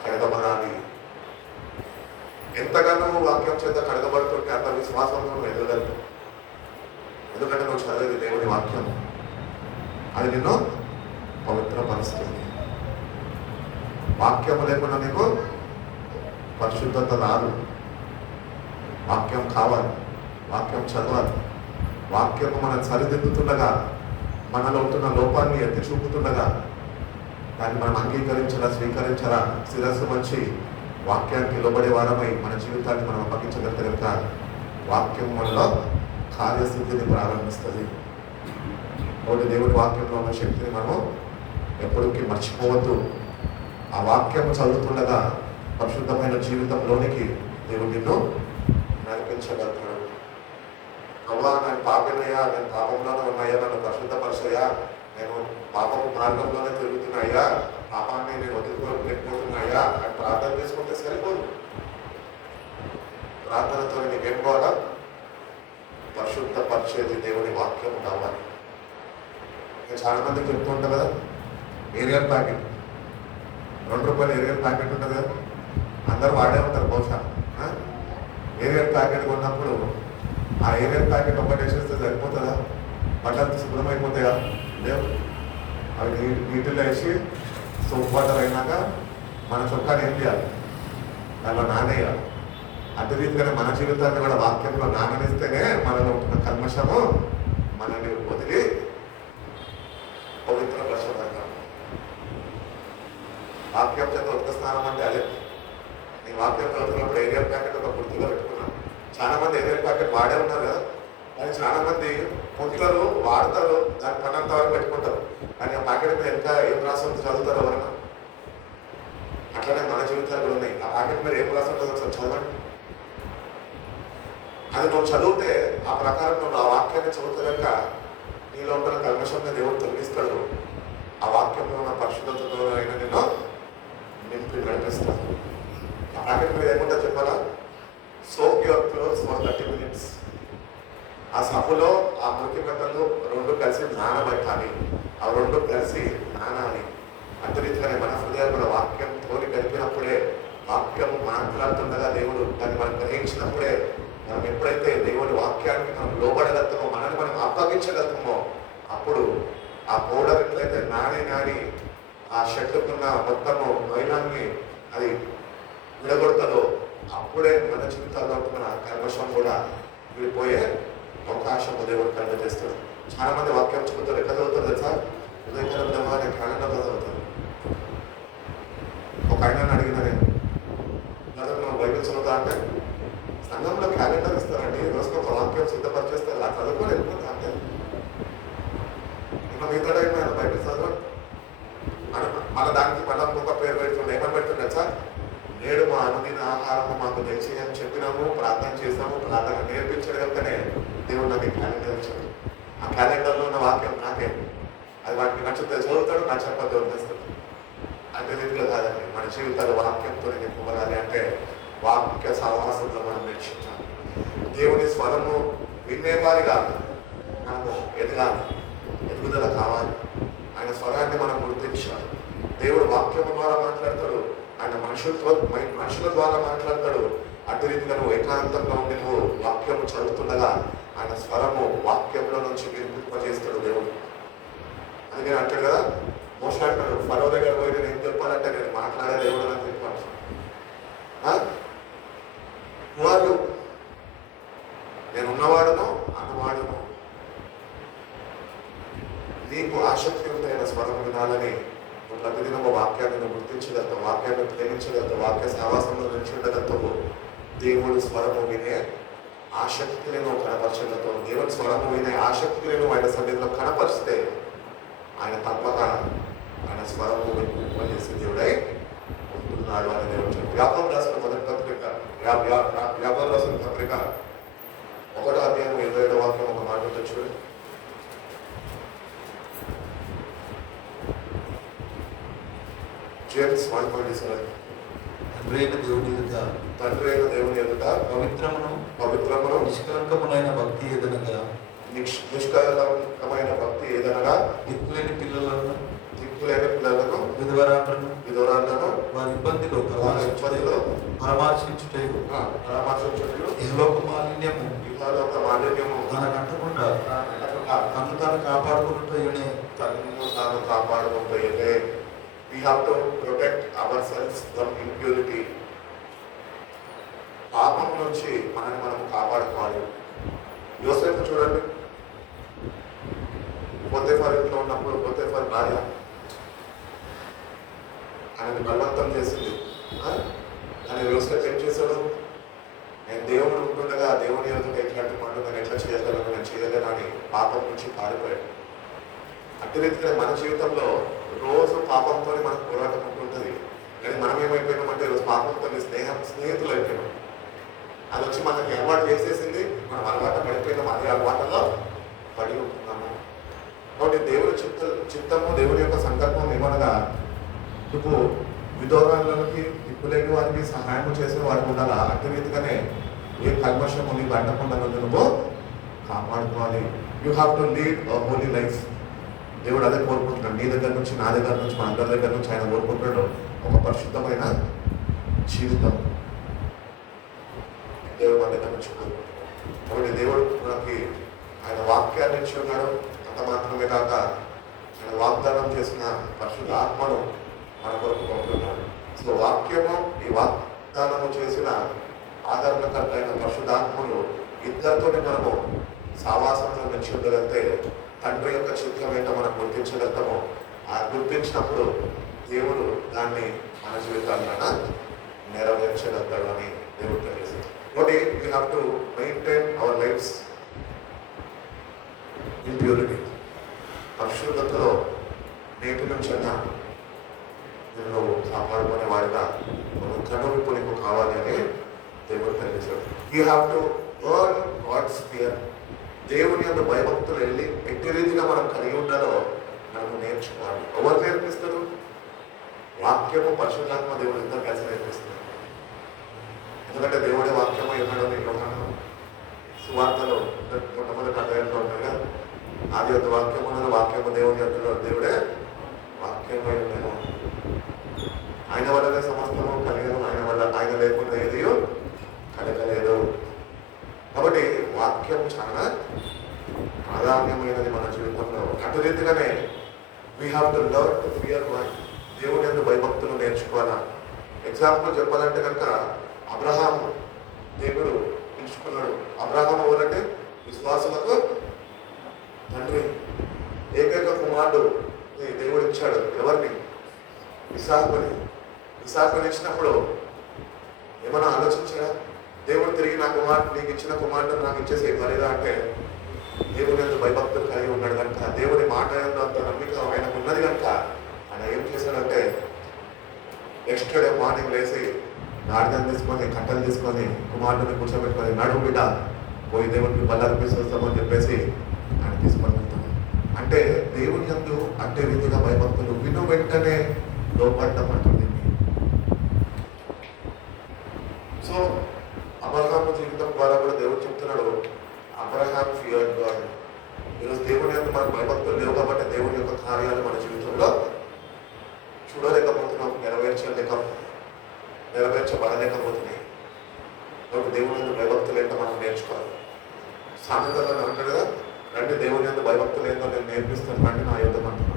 కడగబడాలి. ఎంతగానో వాక్యం చేత కడగబడుతుంటే అంత విశ్వాసంలో నువ్వు ఎదగలవు. ఎందుకంటే నువ్వు చదివేది దేవుని వాక్యం, అది నిన్ను పవిత్రపరుస్తుంది. వాక్యము లేకుండా నీకు పరిశుద్ధత రాదు. వాక్యం కావాలి, వాక్యం చదవాలి. వాక్యము మనం సరిదిద్దుతుండగా, మనలో ఉంటున్న లోపాన్ని ఎత్తి చూపుతుండగా దాన్ని మనం అంగీకరించరా స్వీకరించరా శిరస్సు మంచి వాక్యానికి లోబడే వారమై మన జీవితాన్ని మనం అప్పగించగలిగితే కనుక వాక్యం మనలో కార్యసిద్ధిని ప్రారంభిస్తుంది. ఒకటి దేవుడి వాక్యంలో ఉన్న శక్తిని మనం ఎప్పటికీ మర్చిపోవద్దు. ఆ వాక్యం చదువుతుండగా పరిశుద్ధమైన జీవితంలోనికి దేవుడు నిన్ను నడిపించగలుగుతాడు. అవ్వా నేను పాపినయ్యా, నేను పాపంలోనే ఉన్నాయా, నన్ను పరిశుద్ధపరచయ్యా, నేను పాపం మార్గంలోనే తిరుగుతున్నాయా, పాపాన్ని నేను వదిలిపోలేకపోతున్నాయా అని ప్రార్థన చేసుకుంటే సరిపోదు. ప్రార్థనతో నీకేం కావాలా? పరిశుద్ధపరిచేది దేవుని వాక్యం కావాలి. నేను చాలా మందికి చెప్తూ ఉంటాను కదా, ఏరియల్ ప్యాకెట్, ₹2 ఏరియల్ ప్యాకెట్ ఉంటుంది కదా, అందరూ వాడే ఉంటారు బహుశా. ఏరియల్ ప్యాకెట్ కొన్నప్పుడు ఆ ఏరియల్ ప్యాకెట్ ఒకటి వేసేస్తే సరిపోతుందా? బట్టలు శుభ్రమైపోతాయా? లేవు. అవి నీటిలో వేసి సోప్ వాటర్ అయినాక మన చొక్కాని ఏం చేయాలి? దానిలో నానేయాలి. అదే రీతిగానే మన జీవితాన్ని కూడా వాక్యంలో నాననిస్తేనే మనలో ఉన్న కల్మషము మనల్ని వదిలి పవిత్ర ప్రశోధంగా. వాక్యం చేత ఉత్క స్నానం అంటే అదే. నేను వాక్యం చదువుతున్నప్పుడు ఏరియల్ ప్యాకెట్ ఒక గుర్తుగా పెట్టుకున్నాను. చాలా మంది ఏరియల్ ప్యాకెట్ వాడే ఉన్నారు కదా, కానీ చాలా మంది పొందుతారు, వాడతారు, దాని పన్నంత వరకు పెట్టుకుంటారు, కానీ ఆ ప్యాకెట్ మీద ఎంత ఏం రాస్తుందో చదువుతారు ఎవరైనా? అట్లనే మన జీవితాలు ఉన్నాయి. ఆ ప్యాకెట్ మీద ఏం రాస్తుందో ఒకసారి చదవండి. అది నువ్వు చదివితే ఆ ప్రకారం నువ్వు ఆ వాక్యాన్ని చదువుతా కనుక నీలో ఉన్న కల్మషంగా దేవుడు తొలగిస్తాడు. ఆ వాక్యంలో ఉన్న పరిశుద్ధతతో అయినా నేను నింపి నడిపిస్తాను. ఆ ప్యాకెట్ మీద ఏముంటుందో చెప్పాలా? Soak your clothes for 30 minutes. ఆ సబ్బులో ఆ మురికి బట్టలు 2 కలిసి నానబెట్టాలి. ఆ 2 కలిసి నానాలి. అంత రీతిగానే మన హృదయాలు మన వాక్యంతో కలిపినప్పుడే, వాక్యం మాట్లాడుతుండగా దేవుడు దాన్ని మనం గ్రహించినప్పుడే, మనం ఎప్పుడైతే దేవుడి వాక్యానికి మనం లోబడగలుగుతామో, మనల్ని మనం అప్పగించగలుగుతామో, అప్పుడు ఆ పౌడర్ ఎట్లయితే నాని ఆ షర్టుకున్న మొత్తము మైలాన్ని అది విడగొడతాడో, అప్పుడే మన జీవితాల్లో మన కల్మషం కూడా విడిపోయే అవకాశం దేవుడు కలుగజేస్తాడు. చాలా మంది వాక్యం చదువుతారు. ఎట్లా చదువుతారు తెలుసా? ఉదయకాలంలో నేను క్యాలెండర్లో చదువుతాను. ఒక ఆయన అడిగిన నేను, నువ్వు బైబిల్ చదువుతా అంటే, సంఘంలో క్యాలెండర్ ఇస్తారండి, రోజుకు ఒక వాక్యం సిద్ధపరిచేస్తారు, ఆ చదువుకొని వెళ్ళిపోతా అంటే, ఇంకా మిగతా ఆయన బైబిల్ చదవడం మళ్ళీ దానికి మళ్ళీ ఇంకొక పేరు పెడుతుండే. ఏమని పెడుతుండే సార్? నేడు మా అనుదిన ఆహారము మాకు దయచేయని చెప్పినాము, ప్రార్థన చేసాము, ప్రార్థన నేర్పించగలిగితేనే దేవుడు నాకు క్యాలెండర్ ఇచ్చాడు. ఆ క్యాలెండర్లో ఉన్న వాక్యం నాకే, అది వాటికి నచ్చితే చదువుతాడు, నచ్చకపోతే వదిలేస్తాడు. అంటే రీతిలో కాదండి, మన జీవితాలు వాక్యంతో నింపబడాలి అంటే వాక్య సహవాసంలో మనం నేర్చుకుంటాం. దేవుని స్వరము వినేవారిగా మనము ఎదగాలి, ఎదుగుదల కావాలి. ఆయన స్వరాన్ని మనం గుర్తించాలి. దేవుడు వాక్యము ద్వారా మాట్లాడతాడు, ఆయన మనుషుల ద్వారా మాట్లాడతాడు. అటు రీతిగా నువ్వు ఏకాంతంగా ఉండి నువ్వు వాక్యము చదువుతుండగా ఆయన స్వరము వాక్యంలో నుంచి వినిపింపజేస్తాడు దేవుడు. అందుకని అంటాడు కదా, మోషే అంటాడు, ఫరో దగ్గర పోయి నేను ఏం చెప్పాలంటే నేను మాట్లాడే దేవుడు అని చెప్పాను. వాళ్ళు నేను ఉన్నవాడును అన్నవాడును ప్రతిదినం వాక్యాన్ని నువ్వు గుర్తించగలుగుతావు, వాక్యాన్ని ప్రేమించగలుగుతావు, వాక్య సహవాసంలో నుంచి ఉండగలుగుతావు. దేవుడు స్వరము వినే ఆసక్తిని నువ్వు కనపరచగలుగుతావు. దేవుని స్వరము వినే ఆసక్తిని నువ్వు ఆయన సన్నిధిలో కనపరిస్తే ఆయన తప్పక ఆయన స్వరము చేసే దేవుడై ఉంటున్నాడు అని దేవుడు చెప్పి వ్యాపారం రాసిన మొదటి పత్రిక వ్యాపారం రాసిన పత్రిక 1వ అధ్యాయం 27వ వాక్యం ఒక మాట ఉంటుంది చూడండి. జేమ్స్ 1:27 తండ్రి అయిన దేవుని ఎదుట పవిత్రమును నిష్కలంకములైన భక్తి ఏదనగా నిష్కలంకమైన భక్తి ఏదనగా దిక్కులేని పిల్లలను విధవరాలను వారి ఇబ్బందిలో పరామర్శించుటయు ఇహలోక మాలిన్యము తనకంటకుండా తను తాను కాపాడుకుంటునే తనను తాను కాపాడుకుంటే we have to protect ourselves from impurity. పాపం నుంచి మనల్ని మనం కాపాడుకోవాలి. యోసేపు చూడండి, పొతేఫర్ ఇంట్లో ఉన్నప్పుడు పొతేఫర్ భార్య ఆయనని బలవంతం చేసింది. కానీ యోసేపు ఏం చేశాడు? నేను దేవుడు ఉంటుండగా దేవుని ఎదుట ఎట్లాంటి పనులు నేను ఎట్లా చేయగలను, నేను చేయలేను అని పాపం నుంచి పారిపోయాడు. అట్టి రీతిగా మన జీవితంలో రోజు పాపంతో మనకు పోరాటం ఉంటుంటుంది. కానీ మనం ఏమైపోయినామంటే ఈరోజు పాపంతో స్నేహితులు అయిపోయినాం. అది వచ్చి మనకి అలవాటు చేసేసింది, మనం అలవాటు పడిపోయినాం, అదే అలవాటులో పడి ఉంటున్నాము. కాబట్టి దేవుని చిత్తము దేవుని యొక్క సంకల్పం ఏమనగా నువ్వు విధోరాలకి దిక్కులేని వారికి సహాయం చేసే వారికి ఉండాలా. అట్టి రీతిగానే ఏ కల్మషము నీకు అంటకుండా నువ్వు కాపాడుకోవాలి. You have to lead a Holi life. దేవుడు అదే కోరుకుంటున్నాడు. నీ దగ్గర నుంచి, నా దగ్గర నుంచి, మన అందరి దగ్గర నుంచి ఆయన కోరుకుంటున్నాడు ఒక పరిశుద్ధమైన జీవితం. దేవుడు మన దగ్గర నుంచి కోరుకుంటున్నాడు. కాబట్టి దేవుడు మనకి ఆయన వాక్యాన్ని ఇచ్చి ఉన్నాడు. అంత మాత్రమే కాక ఆయన వాగ్దానం చేసిన పరిశుద్ధ ఆత్మను మన కొరకు పంపుతున్నాడు. సో వాక్యము, ఈ వాగ్దానము చేసిన ఆదరణకర్త అయిన పరిశుద్ధ ఆత్మలు ఇద్దరితోనే మనము సావాసంలో నుంచి ఉండగలిగితే తండ్రి యొక్క చిత్రం ఏంటో మనం గుర్తించగలుగుతాము. ఆ గుర్తించినప్పుడు దేవుడు దాన్ని మన జీవితాలను నెరవేర్చగలుగుతాడు అని దేవుడు తెలియజేస్తాడు. కాబట్టి we have to maintain hour lifes in purity. పరిశుద్ధతలో నేటి నుంచి అయినా నిన్ను కాపాడుకునే వాడిగా నువ్వు కనువిప్పు నీకు కావాలి అని దేవుడు తెలియజేస్తాడు. You have to earn God's fear. దేవుని యొక్క భయభక్తులు వెళ్ళి ఎట్టి రీతిగా మనం కలిగి ఉండాలో మనము నేర్చుకోవాలి. ఎవరు నేర్పిస్తారు? వాక్యము, పరిశుద్ధాత్మ, దేవుడు ఇద్దరు కలిసి నేర్పిస్తారు. ఎందుకంటే దేవుడే వాక్యము ఇవ్వడం యోహాను సువార్తలో మొట్టమొదటి అధ్యాయంలో ఉంటాగా ఆది యొక్క వాక్యము వాక్యము దేవుని యొక్క దేవుడే వాక్యమై ఉన్నాను. ఆయన వల్లనే సమస్తము కలిగను, ఆయన లేకుండా ఏది కలగలేదు. కాబట్టి వాక్యం చాలా ప్రాధాన్యమైనది మన జీవితంలో. అటు రీతిగానే we have to learn to fear God. దేవుని యందు భయభక్తులు నేర్చుకోవాలా. ఎగ్జాంపుల్ చెప్పాలంటే కనుక అబ్రహాము దేవుడు పిలుచుకున్నాడు. అబ్రహాము ఎవరంటే విశ్వాసులకు తండ్రి. ఏకైక కుమారుడు దేవుడు ఇచ్చాడు. ఎవరిని? ఇస్సాకుని. ఇస్సాకుని ఇచ్చినప్పుడు ఏమన్నా ఆలోచించాడా? దేవుడు తిరిగి నీకు ఇచ్చిన కుమారుడు నాకు ఇచ్చేసి మరేదా అంటే దేవుని యొక్క భయభక్తులు కలిగి ఉన్నాడు కనుక, దేవుని మాట అంత నమ్మిక ఆయనకు ఉన్నది కనుక ఆయన ఏం చేశాడంటే నెక్స్ట్ డే మార్నింగ్ లేచి గాడిదను తీసుకొని, కట్టలు తీసుకొని, కుమారుడిని కూర్చోబెట్టుకొని, నడుము బిడ్డ పోయి దేవుడికి బల్లర్పిస్తామని చెప్పేసి ఆయన తీసుకొని వెళ్తాడు. అంటే దేవుని యందు అట్టే రీతిగా భయభక్తులు విను వెంటనే లోపడ్డమంటుంది. సో అబ్రహాము జీవితం ద్వారా కూడా దేవుడు చెప్తున్నాడు, అబ్రహాం ఫియర్డ్ గాడ్. ఈరోజు దేవుని యొక్క మనకు భయభక్తులు లేవు కాబట్టి దేవుని యొక్క కార్యాలు మన జీవితంలో చూడలేకపోతున్నాం, నెరవేర్చబడలేకపోతున్నాయి. కాబట్టి దేవుని యొక్క భయభక్తులు ఏంటో మనం నేర్చుకోవాలి. సామెతలో అంటాడు కదా, రండి దేవుని యొక్క భయభక్తులు ఏంటో నేను నేర్పిస్తాను, రండి నా యుద్ధం అంటున్నాను.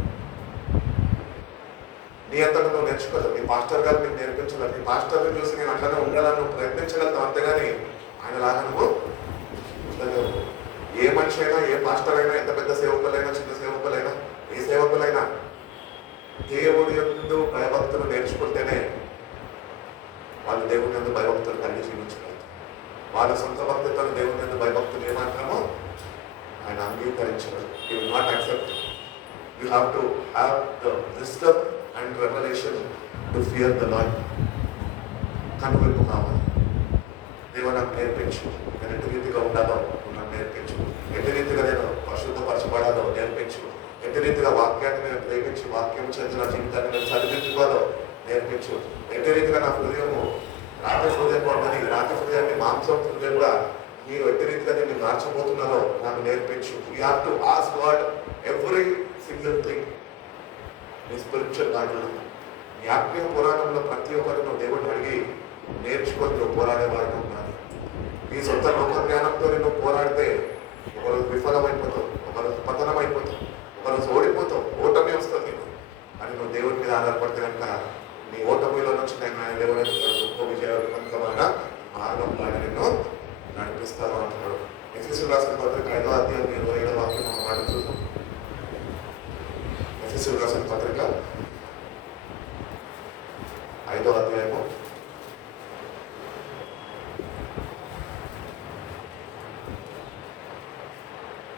నీ అంతటా నువ్వు నేర్చుకోలేదు, నీ పాస్టర్ గారు నీకు నేర్పించలేదు. నీ పాస్టర్ని చూసి నేను అట్లనే ఉండాలని నువ్వు ప్రయత్నించగలుగుతావు, అంతేగాని ఆయనలాగా నువ్వు ఉండలేవు. ఏ మనిషి అయినా, ఏ పాస్టర్ అయినా, ఎంత పెద్ద సేవకులైనా, చిన్న సేవకులైనా, ఏ సేవకులైనా దేవుడి యందు భయభక్తులు నేర్చుకుంటేనే వాళ్ళు దేవుని యందు భయభక్తులు కలిగి జీవించగలరు. వాళ్ళ సొంత భక్తితో దేవుని యందు భయభక్తులు ఏమాత్రమో ఆయన అంగీకరించరు. You will not accept. You have to have the wisdom and revolution to fear the Lord. కనువిప్పు కావాలి. దేవుడు నాకు నేర్పించు, నేను ఎటు రీతిగా ఉండాలో నాకు నేర్పించు, ఎటు రీతిగా నేను పరిశుద్ధపరచబడాలో నేర్పించు, ఎటు రీతిగా వాక్యాన్ని నేను ప్రేమించి వాక్యం చేతి నా జీవితాన్ని నేను సరిదిద్దుకోవాలో నేర్పించు, ఎటు రీతిగా నా హృదయము రాతి హృదయం ఉందని రాతి హృదయాన్ని మాంసం హృదయంగా మీరు ఎటు రీతిగా నేను మార్చబోతున్నారో నాకు నేర్పించు. You have to ask God every single thing. నీ స్పిరిచువల్ దాంట్లో నీ ఆత్మీయ పోరాటంలో ప్రతి ఒక్కరిని దేవుడిని అడిగి నేర్చుకొని నువ్వు పోరాడేవాడిని ఉండాలి. నీ సొంత లోక జ్ఞానంతో నువ్వు పోరాడితే ఒకరోజు విఫలమైపోతావు, ఒకరోజు పతనమైపోతావు, ఒకరోజు ఓడిపోతావు, ఓటమి వస్తుంది నీకు. అని నువ్వు దేవుడి మీద ఆధారపడితే కనుక నీ ఓటమిలో నుంచి నేను దేవుడు గొప్ప విజయవంతమైన మార్గంలో ఆయన నిన్ను నడిపిస్తాను అంటున్నాడు. ఎఫెసీయులకు రాసిన పత్రిక 5వ అధ్యాయం 27వ వాక్యం మనం మాట చూద్దాం. ఎఫెసీయులకు రాసిన పత్రిక 5వ అధ్యాయము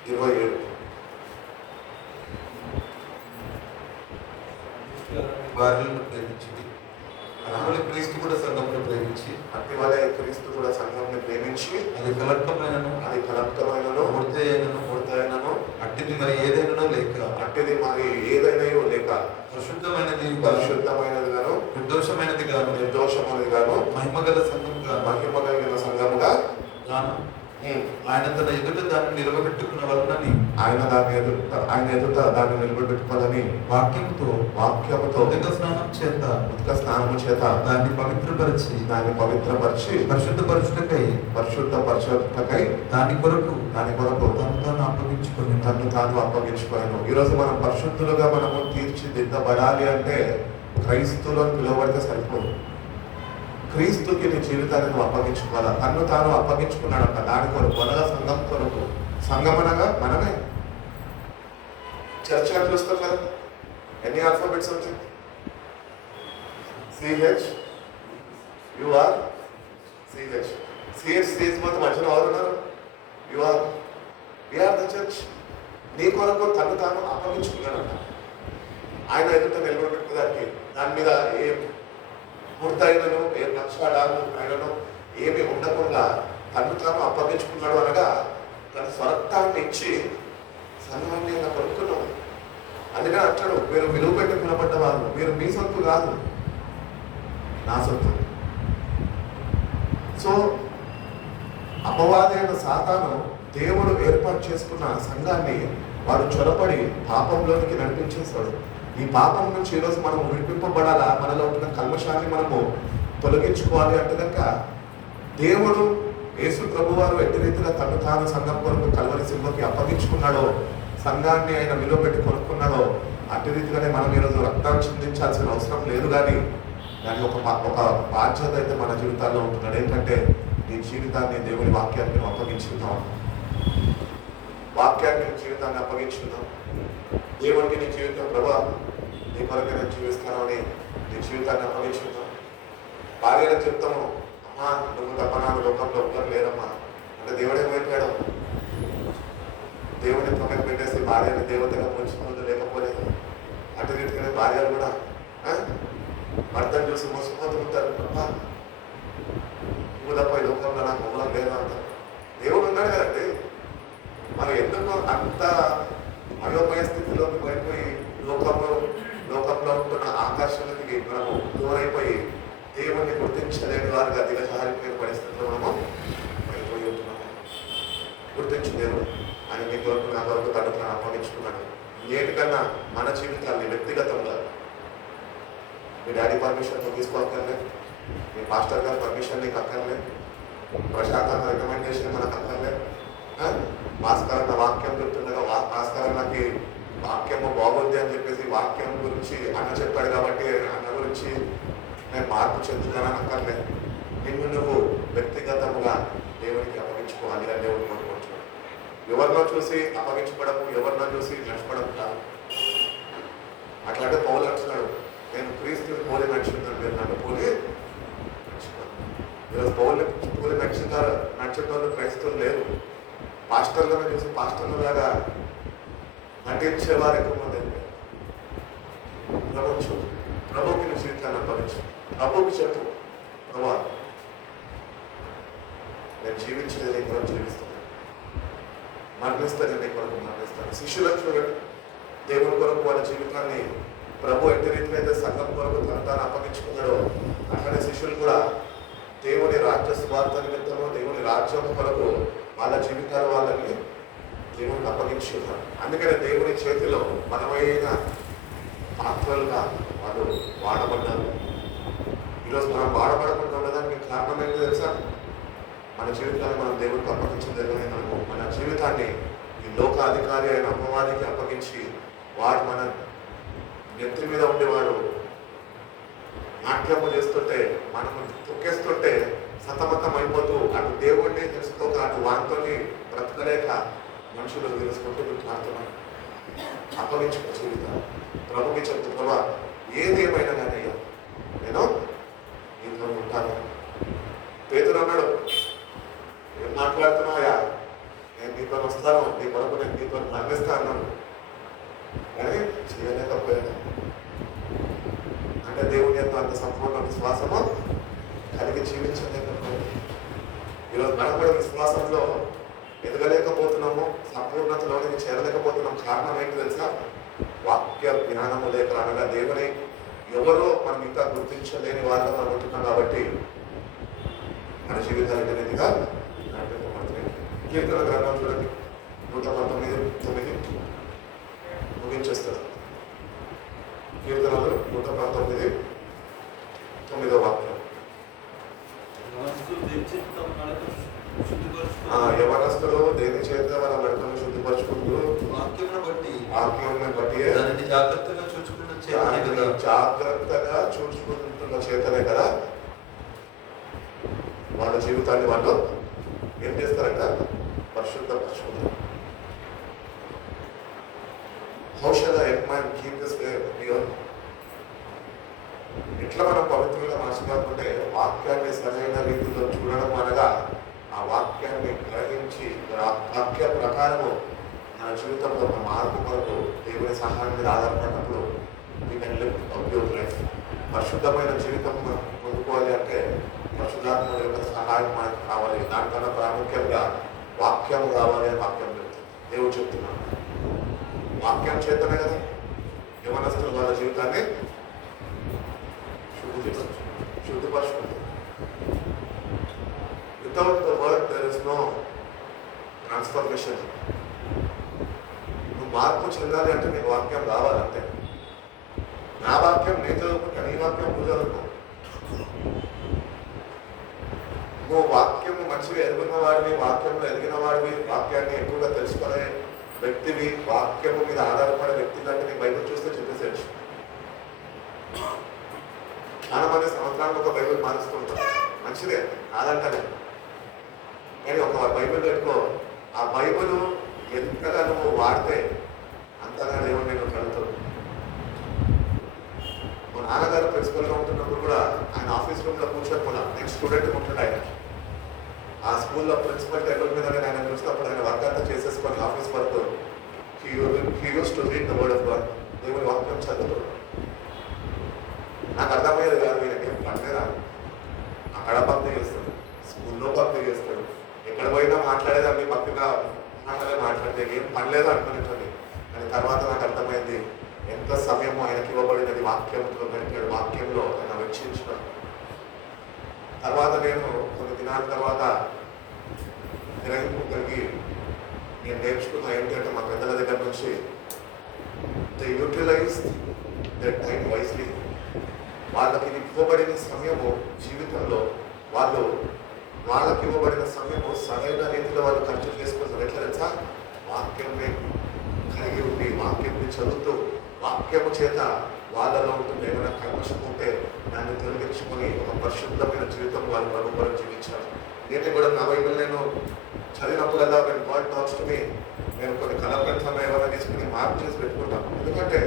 27. వారిని ప్రేమించింది. అలాగే క్రీస్తు కూడా సంఘమును ప్రేమించి అట్టి వలె క్రీస్తు కూడా సంఘంని ప్రేమించి అది కలక్తమైనను ముడతైనను అట్టిది మరి ఏదైనా లేక అట్టిది మరి ఏదైనా లేక పరిశుద్ధమైనది గాను నిర్దోషమైనది గాను మహిమగల సంఘముగా మహిమ కలిగిన సంఘముగా గాను ఆయన తన ఎదుట దాన్ని నిలబెట్టుకున్న వలనని ఆయన ఎదుట దాన్ని నిలబెట్టుకోవాలని వాక్యముతో ఉదక స్నానము చేత దాన్ని పవిత్రపరిచి పరిశుద్ధపరచుటకై దాని కొరకు తను తాను అప్పగించుకోను. ఈరోజు మనం పరిశుద్ధులుగా మనము తీర్చిదిద్దబడాలి అంటే క్రైస్తువులను పిలువబడితే సరిపోదు. క్రీస్తుకి నీ జీవితాన్ని నువ్వు అప్పగించుకోవాలా. తను తాను అప్పగించుకున్నాడంట దాని కొరకు, అనగా సంఘం కొరకు. సంఘం అనగా మనమే. చర్చ చూస్తాం కదా, ఎన్ని ఆల్ఫాబెట్స్ ఉంటాయి? సిహెచ్ యుఆర్ సిహెచ్ సిహెచ్ మొత్తం మధ్యలో ఎవరు ఉన్నారు? You are we are the church. నీ కొరకు తను తాను అప్పగించుకున్నాడంట. ఆయన ఎదుట నిలబెట్టుకోవడానికి దాని మీద ఏ పూర్తయినను ఏ లక్ష్యాలు ఆయనను ఏమి ఉండకుండా తను తాను అప్పగించుకున్నాడు. అనగా తన స్వరక్తాన్ని ఇచ్చి సంఘాన్ని ఆయన కొనుక్కున్నాడు. అందుకని అంటాడు, మీరు విలువ పెట్టి నిలబడ్డ వాళ్ళు, మీరు మీ సొత్తు కాదు, నా సొత్తు. సో అపవాదైన సాతాను దేవుడు ఏర్పాటు చేసుకున్న సంఘాన్ని వాడు చొరపడి పాపంలోనికి నడిపించేశాడు. ఈ పాపం నుంచి ఈరోజు మనం విడిపింపబడాలా, మనలో ఉన్న కల్మషాన్ని మనము తొలగించుకోవాలి అంటే కనుక దేవుడు యేసు ప్రభు వారు ఎట్టి రీతిగా తను తాను సంఘం కొరకు కల్వరి సిలువకి అప్పగించుకున్నాడో, సంఘాన్ని ఆయన విలువ పెట్టి కొనుక్కున్నాడో, అట్టి రీతిగానే మనం ఈరోజు రక్తాన్ని చిందించాల్సిన అవసరం లేదు. కానీ దాని ఒక బాధ్యత అయితే మన జీవితాల్లో ఉంటున్నాడు. ఏంటంటే నీ జీవితాన్ని దేవుని వాక్యాన్ని నువ్వు అప్పగించుకుందాం. వాక్యాన్ని జీవితాన్ని అప్పగించుకుందాం. దేవునికి నీ జీవితం ప్రభా నీ కొరకు నేను జీవిస్తాను అని నీ జీవితాన్ని అప్పగించుకుందాం. భార్యను చెప్తాము, అమ్మా నువ్వు తప్ప నాకు లోకంలో ఎవరు లేరమ్మా అంటే దేవుడు ఏమైపోయాడు? దేవుని పక్కన పెట్టేసి భార్యని దేవతగా పోల్చుకున్నది లేకపోలేదు. అటు రీతిగానే భార్యలు కూడా భర్తను చూసి మోసపోతూ ఉంటారు. అమ్మా నువ్వు తప్ప ఈ లోకంలో నాకు మూలం లేదు అంటారు. దేవుడు ఉన్నాడు కదండి. మనం ఎందుకు అంత అయోమయ స్థితిలోకి పడిపోయి లోకంలో ఉంటున్న ఆకర్షణకి మనము దూరైపోయి దేవుణ్ణి గుర్తించలేని వారుగా దిగజారిపోయిన పరిస్థితుల్లో మనము పడిపోయి ఉంటున్నాము. గుర్తించు దేవుడు అని మీ కొరకు నా కొరకు తను అప్పగించుకున్నాడు. నేటికన్నా మన జీవితాన్ని వ్యక్తిగతంగా మీ డాడీ పర్మిషన్తో తీసుకోక్కర్లే, మీ మాస్టర్ గారి పర్మిషన్ నీకు అక్కర్లే, ప్రశాంత్ అన్న రికమెండేషన్ మనకు అక్కర్లే. భాస్కరన్న వాక్యం చెప్తుండగా భాస్కరన్నకి వాక్యము బాగుంది అని చెప్పేసి వాక్యం గురించి అన్న చెప్పాడు కాబట్టి అన్న గురించి నేను మార్పు చెందుతానని అక్కర్లే. నిన్ను నువ్వు వ్యక్తిగతంగా దేవునికి అప్పగించుకోవాలి అని దేవుడు కోరుకుంటున్నాడు. ఎవరినో చూసి అప్పగించుకోవడము, ఎవరినో చూసి నష్టపడము కాదు. అట్లాంటి పౌలు అంటున్నాడు, నేను క్రీస్తుని పోలి నడుచుకున్నాను, మీరు నన్ను పోలి నడుచుకున్నాను. ఈరోజు పౌలు పోలి నడిచిన వాళ్ళు క్రైస్తవులు లేరు. పాస్టర్లను చూసి పాస్టర్లలాగా నటించేవారు ఎక్కువ మంది అయిపోయారు. నమ్మచ్చు, ప్రభుకి నీ జీవితాన్ని అప్పగించు. ప్రభుకి చెప్పు, ప్రభా నేను జీవించేది నీ కొరకు జీవిస్తాను, మరణిస్తాను నీ కొరకు మరణిస్తాను. శిష్యులకు చూడండి, దేవుని కొరకు వాళ్ళ జీవితాన్ని ప్రభు ఎట్టి రీతిలో అయితే సంఘం కొరకు తాను అప్పగించుకున్నాడో అట్లనే శిష్యులు కూడా దేవుని రాజ్య స్వార్థ నిమిత్తము దేవుని రాజ్యం కొరకు వాళ్ళ జీవితాలు వాళ్ళని దేవునికి అప్పగించి ఉన్నారు. అందుకనే దేవుని చేతిలో బలమైన పాత్రలుగా వాళ్ళు వాడబడ్డారు. ఈరోజు మనం వాడబడకుండా ఉండడానికి కారణం ఏంటి తెలుసా? మన జీవితాన్ని మనం దేవుడికి అప్పగించలేదని మనము మన జీవితాన్ని ఈ లోక అధికారి అయిన అపవాదికి అప్పగించి వాడు మన నెత్తి మీద ఉండేవాడు నాట్యము చేస్తుంటే మనము తొక్కేస్తుంటే సతమతం అయిపోతూ అటు దేవుడిని తెలుసుకోక అటు వాటితోని బ్రతకలేక మనుషులు తెలుసుకుంటూ ప్రార్థన అప్పగించుకో జీవితం. ప్రభుకి చెప్తూ, ప్రభా ఏది ఏమైనా కానీ అయ్యా నేను నీతో ఉంటాను. పేతురు అన్నాడు, ఏం మాట్లాడుతున్నావా, నేను నీతో వస్తాను, నీ కొరకు నేను నీతో మరణిస్తా అన్నాను, కానీ చేయలేకపోయాను. అంటే దేవుని యొక్క అంత సంపూర్ణ విశ్వాసము కలిగి జీవించలేకపోయాను. ఈరోజు మనం కూడా విశ్వాసంలో ఎదగలేకపోతున్నాము, సంపూర్ణతలోనికి చేరలేకపోతున్నాం. కారణం ఏంటి తెలుసా? వాక్య జ్ఞానము లేక, అనగా దేవుని ఎవరో మనం ఇంకా గుర్తించలేని వాళ్ళ మనం ఉంటున్నాం కాబట్టి మన జీవితాలు రీతిగా నడిపించబడుతున్నాయి. కీర్తన గ్రంథం చూడండి, 119:9 ముగించేస్తారు. కీర్తనలు 119:9 వాక్యం. యవనస్తులు దేని చేత వాళ్ళ నడకను శుద్ధిపరచుకుంటూ వాక్యం బట్టి దానిని జాగ్రత్తగా చూసుకుంటున్న చేతనే కదా వాళ్ళ జీవితాన్ని వాళ్ళు ఏం చేస్తారంట? పరిశుద్ధపరచుకుంటారు. How shall a young man keep his way pure? ఎట్లా మనం పవిత్రంగా మార్చుకోకుంటే వాక్యాన్ని సరైన రీతిలో చూడడం అనగా ఆ వాక్యాన్ని గ్రహించి వాక్య ప్రకారము మన జీవితంలో ఒక మార్పు కొరకు దేవుని సహాయం మీద ఆధారపడినప్పుడు we can live a pure life. పరిశుద్ధమైన జీవితం పొందుకోవాలి అంటే పరిశుద్ధాత్మ యొక్క సహాయం మనకు కావాలి. దానికన్నా ప్రాముఖ్యంగా వాక్యం కావాలి అని వాక్యం చెప్తుంది. దేవుడు చెప్తున్నాను, వాక్యం చేతనే కదా యవనస్తులు వాళ్ళ జీవితాన్ని శుద్ధిపరచుకుంటారు. Without the word there is no transformation. నువ్వు మార్పు చెందాలి అంటే నీకు వాక్యం కావాలంటే, నా వాక్యం నేను చదువుకుంటా, నీ వాక్యం నువ్వు చదువుకో. నువ్వు వాక్యం మంచిగా ఎదుగున్న వాడివి, వాక్యంలో ఎదిగిన వాడివి, వాక్యాన్ని ఎక్కువగా తెలుసుకునే వ్యక్తివి, వాక్యము మీద ఆధారపడే వ్యక్తి లాంటి నీ బైబిల్ చూస్తే చెప్పేసేయచ్చు. చాలా మంది సంవత్సరానికి ఒక బైబిల్ మారుస్తూ ఉంటారు, మంచిదే కాదంటానే, కానీ ఒక బైబిల్ పెట్టుకో, ఆ బైబిల్ ఎంతగా నువ్వు వాడితే అంతగా దేవుడు నేను కలుగుతాడు. మా నాన్నగారు ప్రిన్సిపల్గా ఉంటున్నప్పుడు కూడా ఆయన ఆఫీస్ రూమ్లో కూర్చొని కూడా నేను స్టూడెంట్ ఉంటాడు. ఆయన ఆ స్కూల్లో ప్రిన్సిపల్ టేబుల్ మీద నేను ఆయన చూసినప్పుడు ఆయన వర్క్ అంతా చేసేసుకొని office work he use to read the word of God. దేవుని వాక్యం చదువుతాడు. నాకు అర్థమయ్యేది కాదు, వీళ్ళకి ఏం పండేరా, అక్కడ భక్తి చేస్తాడు, స్కూల్లో భక్తి చేస్తాడు, ఎక్కడ పోయినా మాట్లాడేదాన్ని భక్తిగా మాట్లాడితే ఏం పనిలేదు అనుకునేది. కానీ తర్వాత నాకు అర్థమైంది ఎంత సమయము ఆయనకి ఇవ్వబడినది వాక్యంలో పెట్టాడు, వాక్యంలో ఆయన వెచ్చించాడు. తర్వాత నేను కొన్ని దినాల తర్వాత గ్రహింపు కలిగి నేను నేర్చుకున్న ఏంటంటే మా పెద్దల దగ్గర నుంచి they utilize that time wisely. వాళ్ళకి ఇవ్వబడిన సమయము జీవితంలో వాళ్ళకి ఇవ్వబడిన సమయము సరైన రీతిలో వాళ్ళు ఖర్చు చేసుకుంటారు. ఎట్లా తెలుసా? వాక్యాన్ని కలిగి ఉండి వాక్యాన్ని చదువుతూ వాక్యము చేత వాళ్ళలో ఉంటుంది ఏమైనా కల్మషం ఉంటే దాన్ని తొలగించుకొని ఒక పరిశుద్ధమైన జీవితం వాళ్ళు ప్రభుత్వం జీవించారు. నేను కూడా నా బైబిల్ నేను చదివినప్పుడల్లా గాడ్ టాక్స్ టు మీ, నేను కొన్ని కలపంతో ఏమైనా తీసుకుని మార్పు చేసి పెట్టుకుంటాను. ఎందుకంటే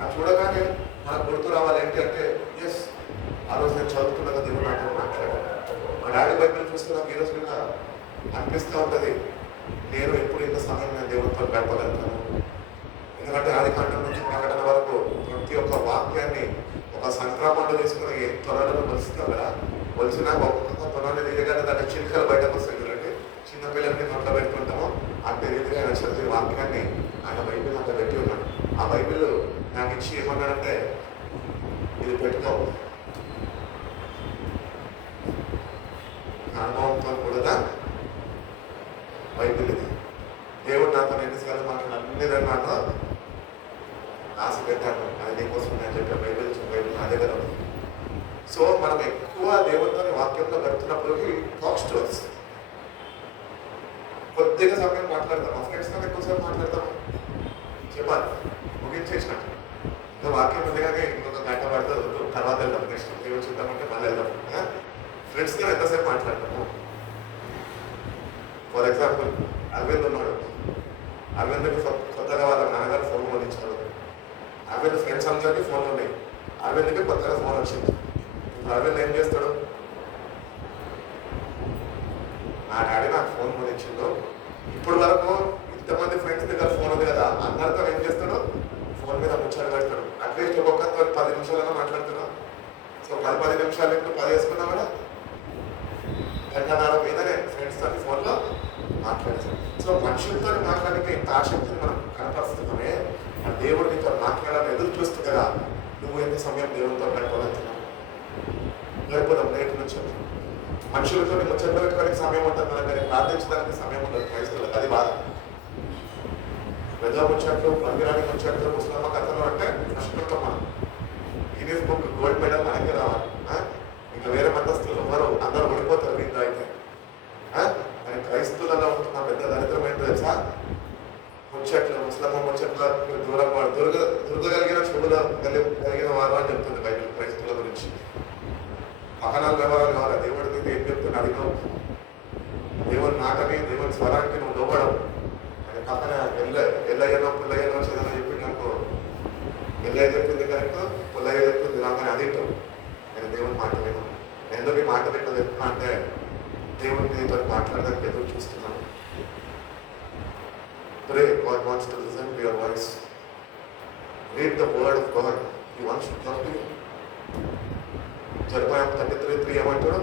అది చూడగానే మనకు గుర్తు రావాలి ఏంటి అంటే ఎస్, ఆ రోజు నేను చదువుతున్నగా దేవుడు నాతో మాట్లాడాను. మా డాడీ బైబిల్ చూస్తే నాకు ఈరోజు కూడా అనిపిస్తూ ఉంటుంది, నేను ఎప్పుడు ఇంత సమయం నేను దేవుడితో గడపగలుగుతాను. ఎందుకంటే ఆది కాండం నుంచి ప్రకటన వరకు ప్రతి ఒక్క వాక్యాన్ని ఒక సంక్రమణలో తీసుకుని త్వరలో వలుస్తారు కదా, వలిసినాక ఒక్కొక్క త్వరలో దిగగానే దాన్ని చిలుకలు బయటకు వస్తాయి చూడండి, చిన్న పిల్లలకి నోట్లో పెట్టుకుంటాము. అంటే రీతిగా ఆయన చదివే వాక్యాన్ని ఆయన బైబిల్ అంత పెట్టి ఉన్నాడు. ఆ బైబిల్ నాకు ఇచ్చి ఏమన్నాడంటే, ఇది పెట్టుకో, అనుభవంతో కూడదా బైబిల్ ఇది. దేవుడు నాతో ఎన్నిసార్లు మాట్లాడు అన్ని నాతో రాసి పెట్టాను, అది నీకోసం నేను చెప్పే బైబిల్ నా దగ్గర ఉంది. సో మనం ఎక్కువ దేవుడితోని వాక్యంలో గడుపుతున్నప్పుడు టాక్ స్టోరీస్ కొద్దిగా సమయం మాట్లాడతాం, మా ఫ్రెండ్స్ తో ఎక్కువసేపు మాట్లాడతాము. చెప్పాలి ముగించేసిన ఇంకా వాక్యం ఉంది కానీ ఇంకొక గంట పడుతుంది, తర్వాత వెళ్దాం, నెక్స్ట్ దేవుడు చూద్దామంటే మళ్ళీ వెళ్దాం. ఫ్రెండ్స్తో ఎంతసేపు మాట్లాడతాము. ఫర్ ఎగ్జాంపుల్ అరవింద్ ఉన్నాడు, అరవింద్కి కొత్తగా వాళ్ళ నాన్నగారు ఫోన్ కొనిచ్చారు. అరవింద్ ఫ్రెండ్స్ అందరికీ ఫోన్లు ఉన్నాయి, అరవింద్కి కొత్తగా ఫోన్ వచ్చింది. ఇప్పుడు అరవింద్ ఏం చేస్తాడు, నా డాడీ నాకు ఫోన్ కొనిచ్చిండు, ఇప్పుడు వరకు ఇంతమంది ఫ్రెండ్స్ దగ్గర ఫోన్ ఉంది కదా, అందరితో ఏం చేస్తాడు, ఫోన్ మీద ముచ్చట పెడతాడు. అట్లీస్ట్ ఒక్కొక్కరితో 10 నిమిషాలైనా మాట్లాడుతున్నాం. సో 10 నిమిషాలు ఇంటూ 10 వేసుకున్నాం కదా, గంటన్నర మీదనే ఫ్రెండ్స్ తోటి ఫోన్లో మాట్లాడతాం. సో మనుషులతో మాట్లాడితే ఇంత ఆసక్తిని మనం కనపరుస్తున్నామే, ఆ దేవుడు నీతో మాట్లాడాలని ఎదురు చూస్తుంది కదా, నువ్వు ఎంత సమయం దేవుడితో గడపగలుగుతున్నావు. గడిపోదాం నేటి నుంచి. మనుషులతో ముచ్చట్లు పెట్టుకోవడానికి సమయం ఉంటుంది మన దగ్గర, ప్రార్థించడానికి సమయం ఉండదు క్రైస్తవులకు, అది బాధ. పెద్ద ముచ్చట్లు, మందిరానికి ముచ్చట్లు, ముస్లిం కథలు అంటే నష్టపోతాం మనం. గిన్నీస్ బుక్ గోల్డ్ మెడల్ మనకే రావాలి. ఇంకా వేరే మతస్థులు ఎవరు అందరూ ఓడిపోతారు దీంట్లో అయితే. కానీ క్రైస్తవులలో ఉంటున్న పెద్ద దరిద్రం ఏంటో తెలుసా, ముచ్చట్లు, ముస్లిం ముచ్చట్ల దూరంగా దొరకగలిగిన చెడులు కలిగిన వారు అని చెప్తుంది బైబిల్ క్రైస్తవుల గురించి. పకనాలు వ్యవహారాలు కావాలి, దేవుడి మీద ఏం చెప్తున్నా అడిగో, దేవుని నాటని దేవుని స్వరానికి నువ్వు లోబడవు. అని పక్కన ఎల్లయ్యనో పుల్లయ్యనో చదవని చెప్పి నాకు ఎల్లయ్య చెప్పింది కరెక్ట్, పుల్లయ్య చెప్పింది రాగానే అదేంటో నేను దేవుని మాట విను. ఎందుకు ఈ మాట వింటూ చెప్తున్నా అంటే, దేవుడి మీతో మాట్లాడడానికి ఎదురు చూస్తున్నాను. Pray, God wants to listen to your voice. Read the word of God. He wants to talk to you. Jeremiah 33:3 ఏమంటాడు,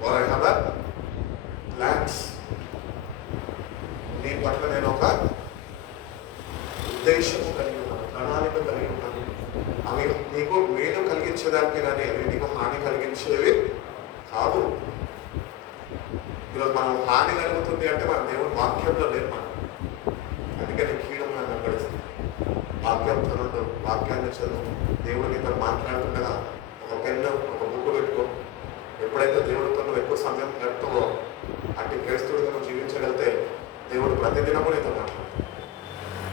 For I have a plans. నీ పట్ల నేను ఒక ఉద్దేశము కలిగి ఉన్నాను, ప్రణాళిక కలిగి ఉన్నాను. అవి నీకు మేలు కలిగించేదానికి కానీ అవి నీకు హాని కలిగించేవి కాదు. ఈరోజు మనం హాని కలుగుతుంది అంటే మన దేవుని వాక్యంలో లేదు మనం. అందుకని కీడంగా కనపడుతుంది. వాక్యంతో నుండి వాక్యాన్ని చదువు, దేవుడు నీతో మాట్లాడుతుండగా ఒక పెన్ను ఒక బుక్ పెట్టుకో. ఎప్పుడైతే దేవుడితో నువ్వు ఎక్కువ సమయం గడుపుతావో, అట్టి క్రైస్తవుడిగా నువ్వు జీవించగలిగితే దేవుడు ప్రతిదినము నీతో మాట్లాడతాడు.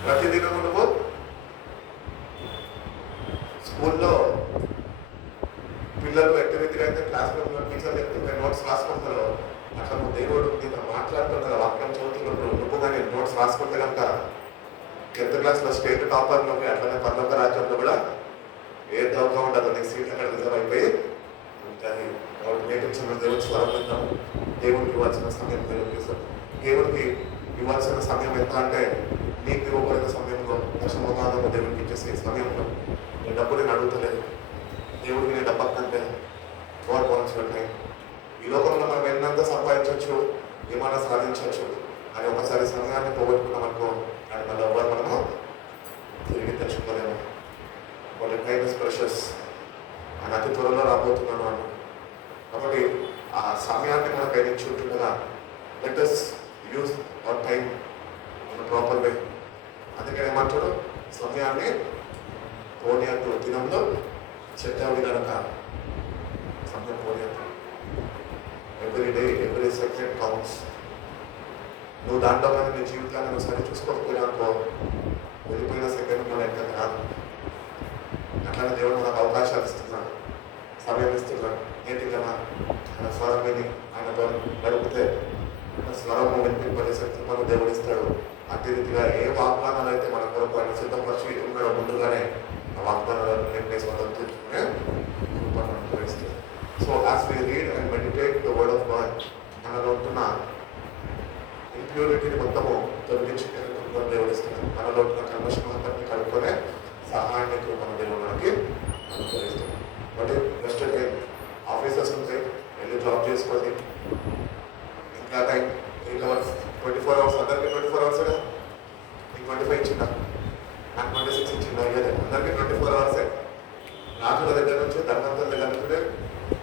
ప్రతిదినము నువ్వు స్కూల్లో పిల్లలు యాక్టివిటీగా అయితే క్లాస్ రూమ్లో టీచర్ చెప్తుంటే నోట్స్ రాసుకుంటారో, అట్లా నువ్వు దేవుడు నీతో మాట్లాడుతున్నా వాక్యం చదువుతున్నప్పుడు నువ్వు కానీ నోట్స్ రాసుకుంటే కనుక 10th క్లాస్లో స్టేట్ టాపర్లో అట్లనే పర్లోక రాజ్యంలో కూడా ఏ దౌగా ఉండదు, నీకు సీట్ అక్కడ రిజర్వ్ అయిపోయి ఉంటుంది. కాబట్టి నేర్పించిన దేవుడు స్వరం విందాం. దేవుడికి ఇవ్వాల్సిన సమయం దేవుడికి ఇస్తాం. దేవుడికి ఇవ్వాల్సిన సమయం ఎంత అంటే, నీకు ఇవ్వబడిన సమయంలో దశమభాగంలో దేవుడికి ఇచ్చేసే సమయంలో నేను డబ్బు నేను అడుగుతలేదు, దేవుడికి నేను డబ్బు అంటే God wants your time. ఈ లోకంలో మనం ఎన్నంత సంపాదించవచ్చు, ఏమైనా సాధించవచ్చు, అని ఒకసారి సమయాన్ని పోగొట్టుకున్నాం అనుకో, అని మళ్ళీ ఎవరు మనము తిరిగి తెచ్చుకోలేము. వాళ్ళ టైమ్ ఇస్ ప్రెషస్ అని అతి త్వరలో రాబోతున్నాను అన్న. కాబట్టి ఆ సమయాన్ని మనం గైనించి ఉంటుండగా let us use our time in proper way. అందుకని ఏమంటాడు, సమయాన్ని పోనీయద్దు, దినంలో చెడ్డవి కనుక సమయం పోనీయద్దు. Every day every second counts. నువ్వు దాంట్లో కానీ నీ జీవితాన్ని నువ్వు సరి చూసుకోకపోయినాకో వెళ్ళిపోయిన సెకండ్ మన ఎక్కడ రాదు. అట్లానే దేవుడు మనకు అవకాశాలు ఇస్తున్నాడు, సమయం ఇస్తున్నాడు. ఏంటి కదా ఆయన స్వరం విని ఆయనతో గడిపితే స్వరము వినిపింపజేసే కృపను దేవుడు ఇస్తాడు. అదే రీతిగా ఏ వాగ్దానాలు అయితే మన కొరకు ఆయన సిద్ధపరిచి ఉన్నాడో ముందుగానే ఆ వాగ్దానాలను నింపే స్వతంత్రించుకునే కృపను అనుగ్రహిస్తుంది. So as we read and meditate the word of God, మనలో ఉంటున్న ఇంప్యూరిటీని మొత్తము తొలగించుకునే కృపను దేవుడు ఇస్తున్నాడు. మనలో ఉంటున్న కల్మషం అంతటిని కలుపుకొనే సహాయాన్ని కృపను దేవుడు మనకి అనుగ్రహిస్తుంది. బట్ నెక్స్ట్ డే ఆఫీసర్స్ ఉంటాయి, వెళ్ళి జాబ్ చేసుకోండి, ఇంకా టైం 8 hours 24 hours, అందరికీ 24 hours కదా, మీకు 25 ఇచ్చిందా, నాకు 26 ఇచ్చిందా, ఇయ్యలే, అందరికీ 24 hours. రాజుల దగ్గర నుంచి ధర్మంతుల దగ్గర నుంచి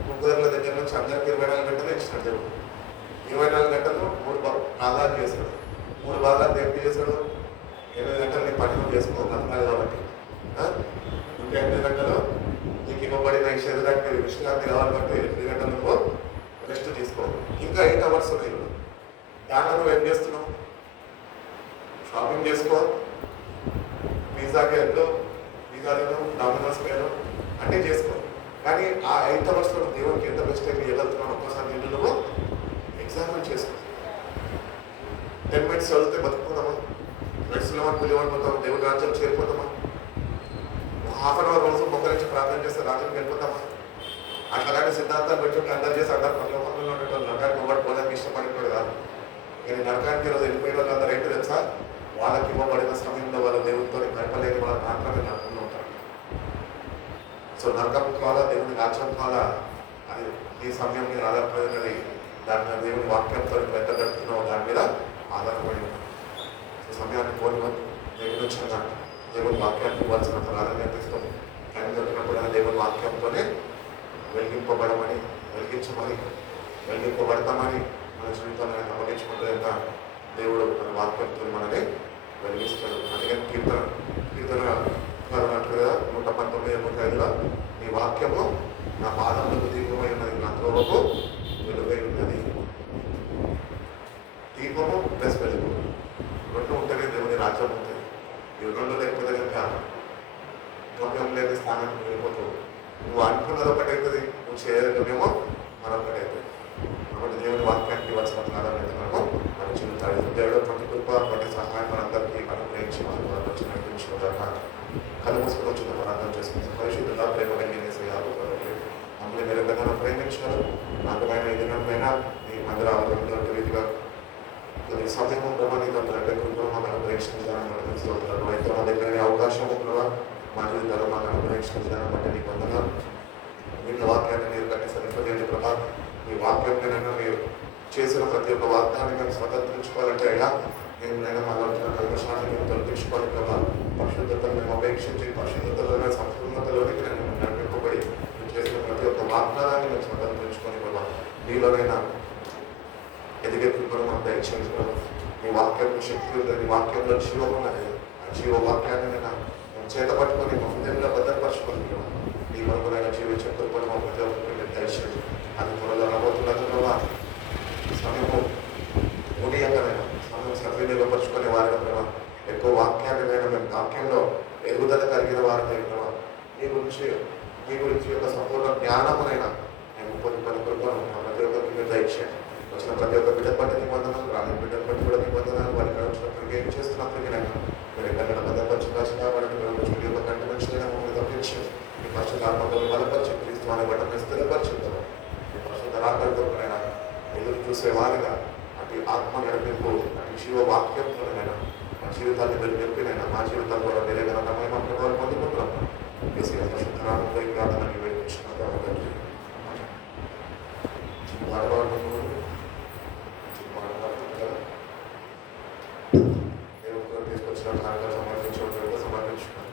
ముగ్గురుల దగ్గర నుంచి అందరికీ 24 గంటలు ఇచ్చినాడు దేవుడు. 24 గంటలు 3 భాగాలు చేశాడు. 3 భాగాలు దేనికి చేశాడు? 8 గంటలు నీ పని నువ్వు చేసుకోవాలి కాబట్టి, ఇంకా 8 గంటలు నీకు ఇవ్వబడిన ఈ శరీరానికి విశ్రాంతి కావాలి కాబట్టి 8 గంటలు నువ్వు రెస్ట్ తీసుకో. ఇంకా 8 hours ఉన్నాయి. దాంట్లో నువ్వు ఏం చేస్తున్నావు? షాపింగ్ చేసుకో, పిజ్జాకి వెళ్ళు, పిజ్జాలను డామినోస్కి వెళ్ళు, అన్నీ చేసుకో. కానీ ఆ 8 hours లో దేవుడికి ఎంత బెస్ట్ టైం ఇవ్వగలుగుతున్నావు ఒక్కసారి నిన్ను నువ్వు ఎగ్జామిన్ చేసుకో. 10 minutes చదివితే బతుకుపోతామా? నెక్స్ట్లో మనం పిలివడిపోతాం, దేవుడి రాజ్యం చేరిపోతామా? హాఫ్ అన్ అవర్ రోజు మొక్క నుంచి ప్రార్థన చేస్తే రాజ్యానికి వెళ్ళిపోతామా? అట్లాంటి సిద్ధాంతాలు పెట్టుకుంటే అందరు చేసి అందరు పనులు ఉండేటోళ్ళు నరకానికి ఇవ్వబడి పోదానికి ఇష్టపడినోడు కాదు. కానీ నరకానికి ఈరోజు వెళ్ళిపోయిన వాళ్ళు అందరూ ఏంటి తెలుసా? వాళ్ళకి ఇవ్వబడిన సమయంలో వాళ్ళు దేవుడితో గడపలేని వాళ్ళు మాత్రమే నరకంలో ఉంటారు. సో నరకం కావాలా, దేవుని రాజ్యం కావాలా, అది ఈ సమయం మీద ఆధారపడినది. దాని మీద దేవుని వాక్యంతో ఎంత గడుపుతున్నావు దాని మీద ఆధారపడి ఉన్నాం. సో సమయాన్ని కోరి దేవుని నుంచి దేవుని వాక్యానికి ఇవ్వాల్సిన ప్రాధాన్యత ఇస్తాం. కానీ దొరికినప్పుడు దేవుని వాక్యంతోనే వెలిగింపబడమని, వెలిగింపబడతామని మన జీవితాన్ని నమ్మకించుకుంటే దేవుడు మన వాక్యంతో మనని వెలిగిస్తాడు. అందుకని కీర్తన అన్నట్లుగా 119:5 నీ వాక్యము నా పాదములకు దీపమై ఉన్నది, నా త్రోవకు వెలుగై ఉన్నది. దీపము ప్లస్ వెలుగు రెండు ఉంటేనే దేవుని రాజ్యం ఉంటుంది. ఇవి రెండు లేకపోతే కనుక గమ్యం లేని స్థానానికి వెళ్ళిపోతావు. నువ్వు అనుకున్నది ఒకటైతుంది, నువ్వు చేయలేమో మరొకటైతుంది. కాబట్టి దేవుని వాక్యానికి ఇవ్వాల్సిన ప్రాధాన్యత మనకు మన జీవితాలు దేవుడు ప్రతి కృప ప్రతి సహాయం మనందరికీ అనుగ్రహించి మన నడిపించిన కళ్ళు మూసుకొని వచ్చిన ప్రార్థన చేసుకుంటాం. పరిశుద్ధుల ప్రేమ కలిగినేసేయాలి మమ్మల్ని మీరు ఎంతగానో ప్రేమించారు. నాకమైన ఎదినైనా ఈ మందిర ఆవరణలో రీతిగా కొద్ది సమయము ప్రమాణితం అంటే కృపను మాకు అనుగ్రహించిన విధానం స్తోత్రాలు. అయితే మా దగ్గర అవకాశం కూడా మా జీవితాల్లో మాకు అనుగ్రహించిన విధానం బట్టి నీకు వందనాలు. నిన్న వాక్యాన్ని మీరు కట్టి సరిపోయేది ప్రభా, ఈ వాక్యంగా మీరు చేసిన ప్రతి ఒక్క వాగ్దాన్ని మేము స్వతంత్రించుకోవాలంటే అయ్యా నేను మాలో కల్మషాన్ని మేము తొలగించుకోవాలి ప్రభా. పరిశుద్ధతను మేము అపేక్షించి పరిశుద్ధతలోనే సంపూర్ణతలోనికి నేను నడిపింపబడి మీరు చేసిన ప్రతి ఒక్క వాగ్దానాన్ని మేము స్వతంత్రించుకొని ప్రభా, నీలోనైనా ఎదిగే కృపను మాకు దయచేయండి ప్రభా. మీ వాక్యంలో శక్తి ఉంది, మీ వాక్యంలో జీవం ఉన్నది. ఆ జీవ వాక్యాన్ని నేను చేత పట్టుకొని మా హృదయంలో భద్రపరచుకొని ఈ కొరకునైనా జీవించే కృపను మా ప్రతి ఒక్కరికి దయచేయండి. అది త్వరలో రాబోతున్నది ప్రభా. సమయము మూడీయంగానైనా సమయం సద్వినియోగపరుచుకునే వారిగా ప్రభా, ఎక్కువ వాక్యాన్ని మేము వాక్యంలో ఎదుగుదల కలిగిన వారిని ప్రభా, మీ గురించి యొక్క సంపూర్ణ జ్ఞానమునైనా మేము కొన్ని కృపను మా ప్రతి ఒక్కరికి మీరు దయచేయండి. వచ్చిన ప్రతి ఒక్క బిడ్డ బట్టి నిబంధనలు, రాని బిడ్డల బట్టి కూడా నిబంధనలు, వారి వచ్చినప్పటికీ ఏం చేస్తున్నప్పటికీనైనా మీరు ఎక్కడైనా భద్రపరచుకోవాల్సిన వాడిని యొక్క కంటి నుంచి మమ్మల్ని తప్పించండి. మీ పరిశుద్ధాత్మతో బలపరిచి క్రీస్తు అనే బట్టని స్థిరపరిచిందాము. మీ పరిశుద్ధ రాకడైనా ఎదురు చూసే వారిగా అటు ఆత్మ నడిపింపు, అటు జీవ వాక్యంతోనైనా మా జీవితాన్ని మీరు నింపినైనా మా జీవితాలు కూడా మీరే ఘనతమైన మా ప్రభావం పొందుకుంటున్నాం. వేసి పరిశుద్ధ రామపై ప్రార్థనకి వేయించుకున్నాం. తీసుకొచ్చిన కార్యక్రమం సమర్పించుకుంటూ సమర్పించుకున్నాం.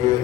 Yeah.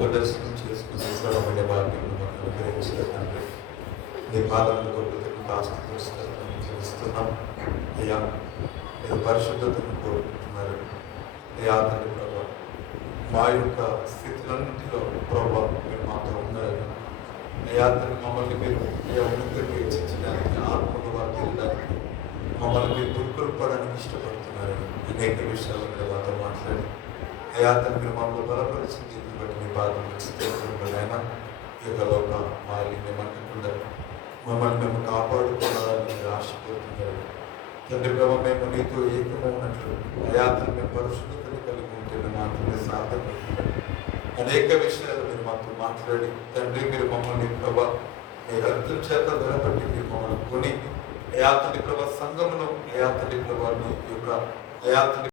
ముఖ దర్శనం చేసుకుని శ్రమపడే భాగ్యం మాకు అనుగ్రహించిన తండ్రి, నీ పాదములకు కృతజ్ఞతాస్తుతులు చెల్లిస్తున్నాం. అయ్యా, మీరు పరిశుద్ధతను కోరుకుంటున్నారు. అయ్యా తండ్రి ప్రభా, మా యొక్క స్థితులన్నింటిలో ప్రభా మీరు మాతో ఉన్నారు. అయ్యా తండ్రి, మమ్మల్ని మీరు ఉన్నతంగా హెచ్చించడానికి, ఆత్మలు వర్తిల్లడానికి, మమ్మల్ని మీరు దుర్కొల్పడానికి ఇష్టపడుతున్నారు. అనేక విషయాలు మీరు మాతో మాట్లాడి అయ్యా తండ్రి, మీరు మమ్మల్ని బలపరిచింది బట్టి మీ బాధపడిన ఈ యొక్క లోక మాలిన్యం అంటకుండా మమ్మల్ని మేము కాపాడుకోవాలని మీరు ఆశపడుతున్నారు. తండ్రి ప్రభావ, మేము నీతో ఏకమవునట్లు అయ్యా తండ్రి మేము పరిశుద్ధతను కలిగి ఉంటే మాత్రమే సాధ్యపడుతున్నారు. అనేక విషయాలు మీరు మాతో మాట్లాడి తండ్రి, మీరు మమ్మల్ని ప్రభా మీ రక్తం చేత వెలబట్టి మీరు మమ్మల్ని కొని అయా తండ్రి ప్రభా సంఘమును అయా తండ్రి ప్రభా యొక్క అయా తండ్రి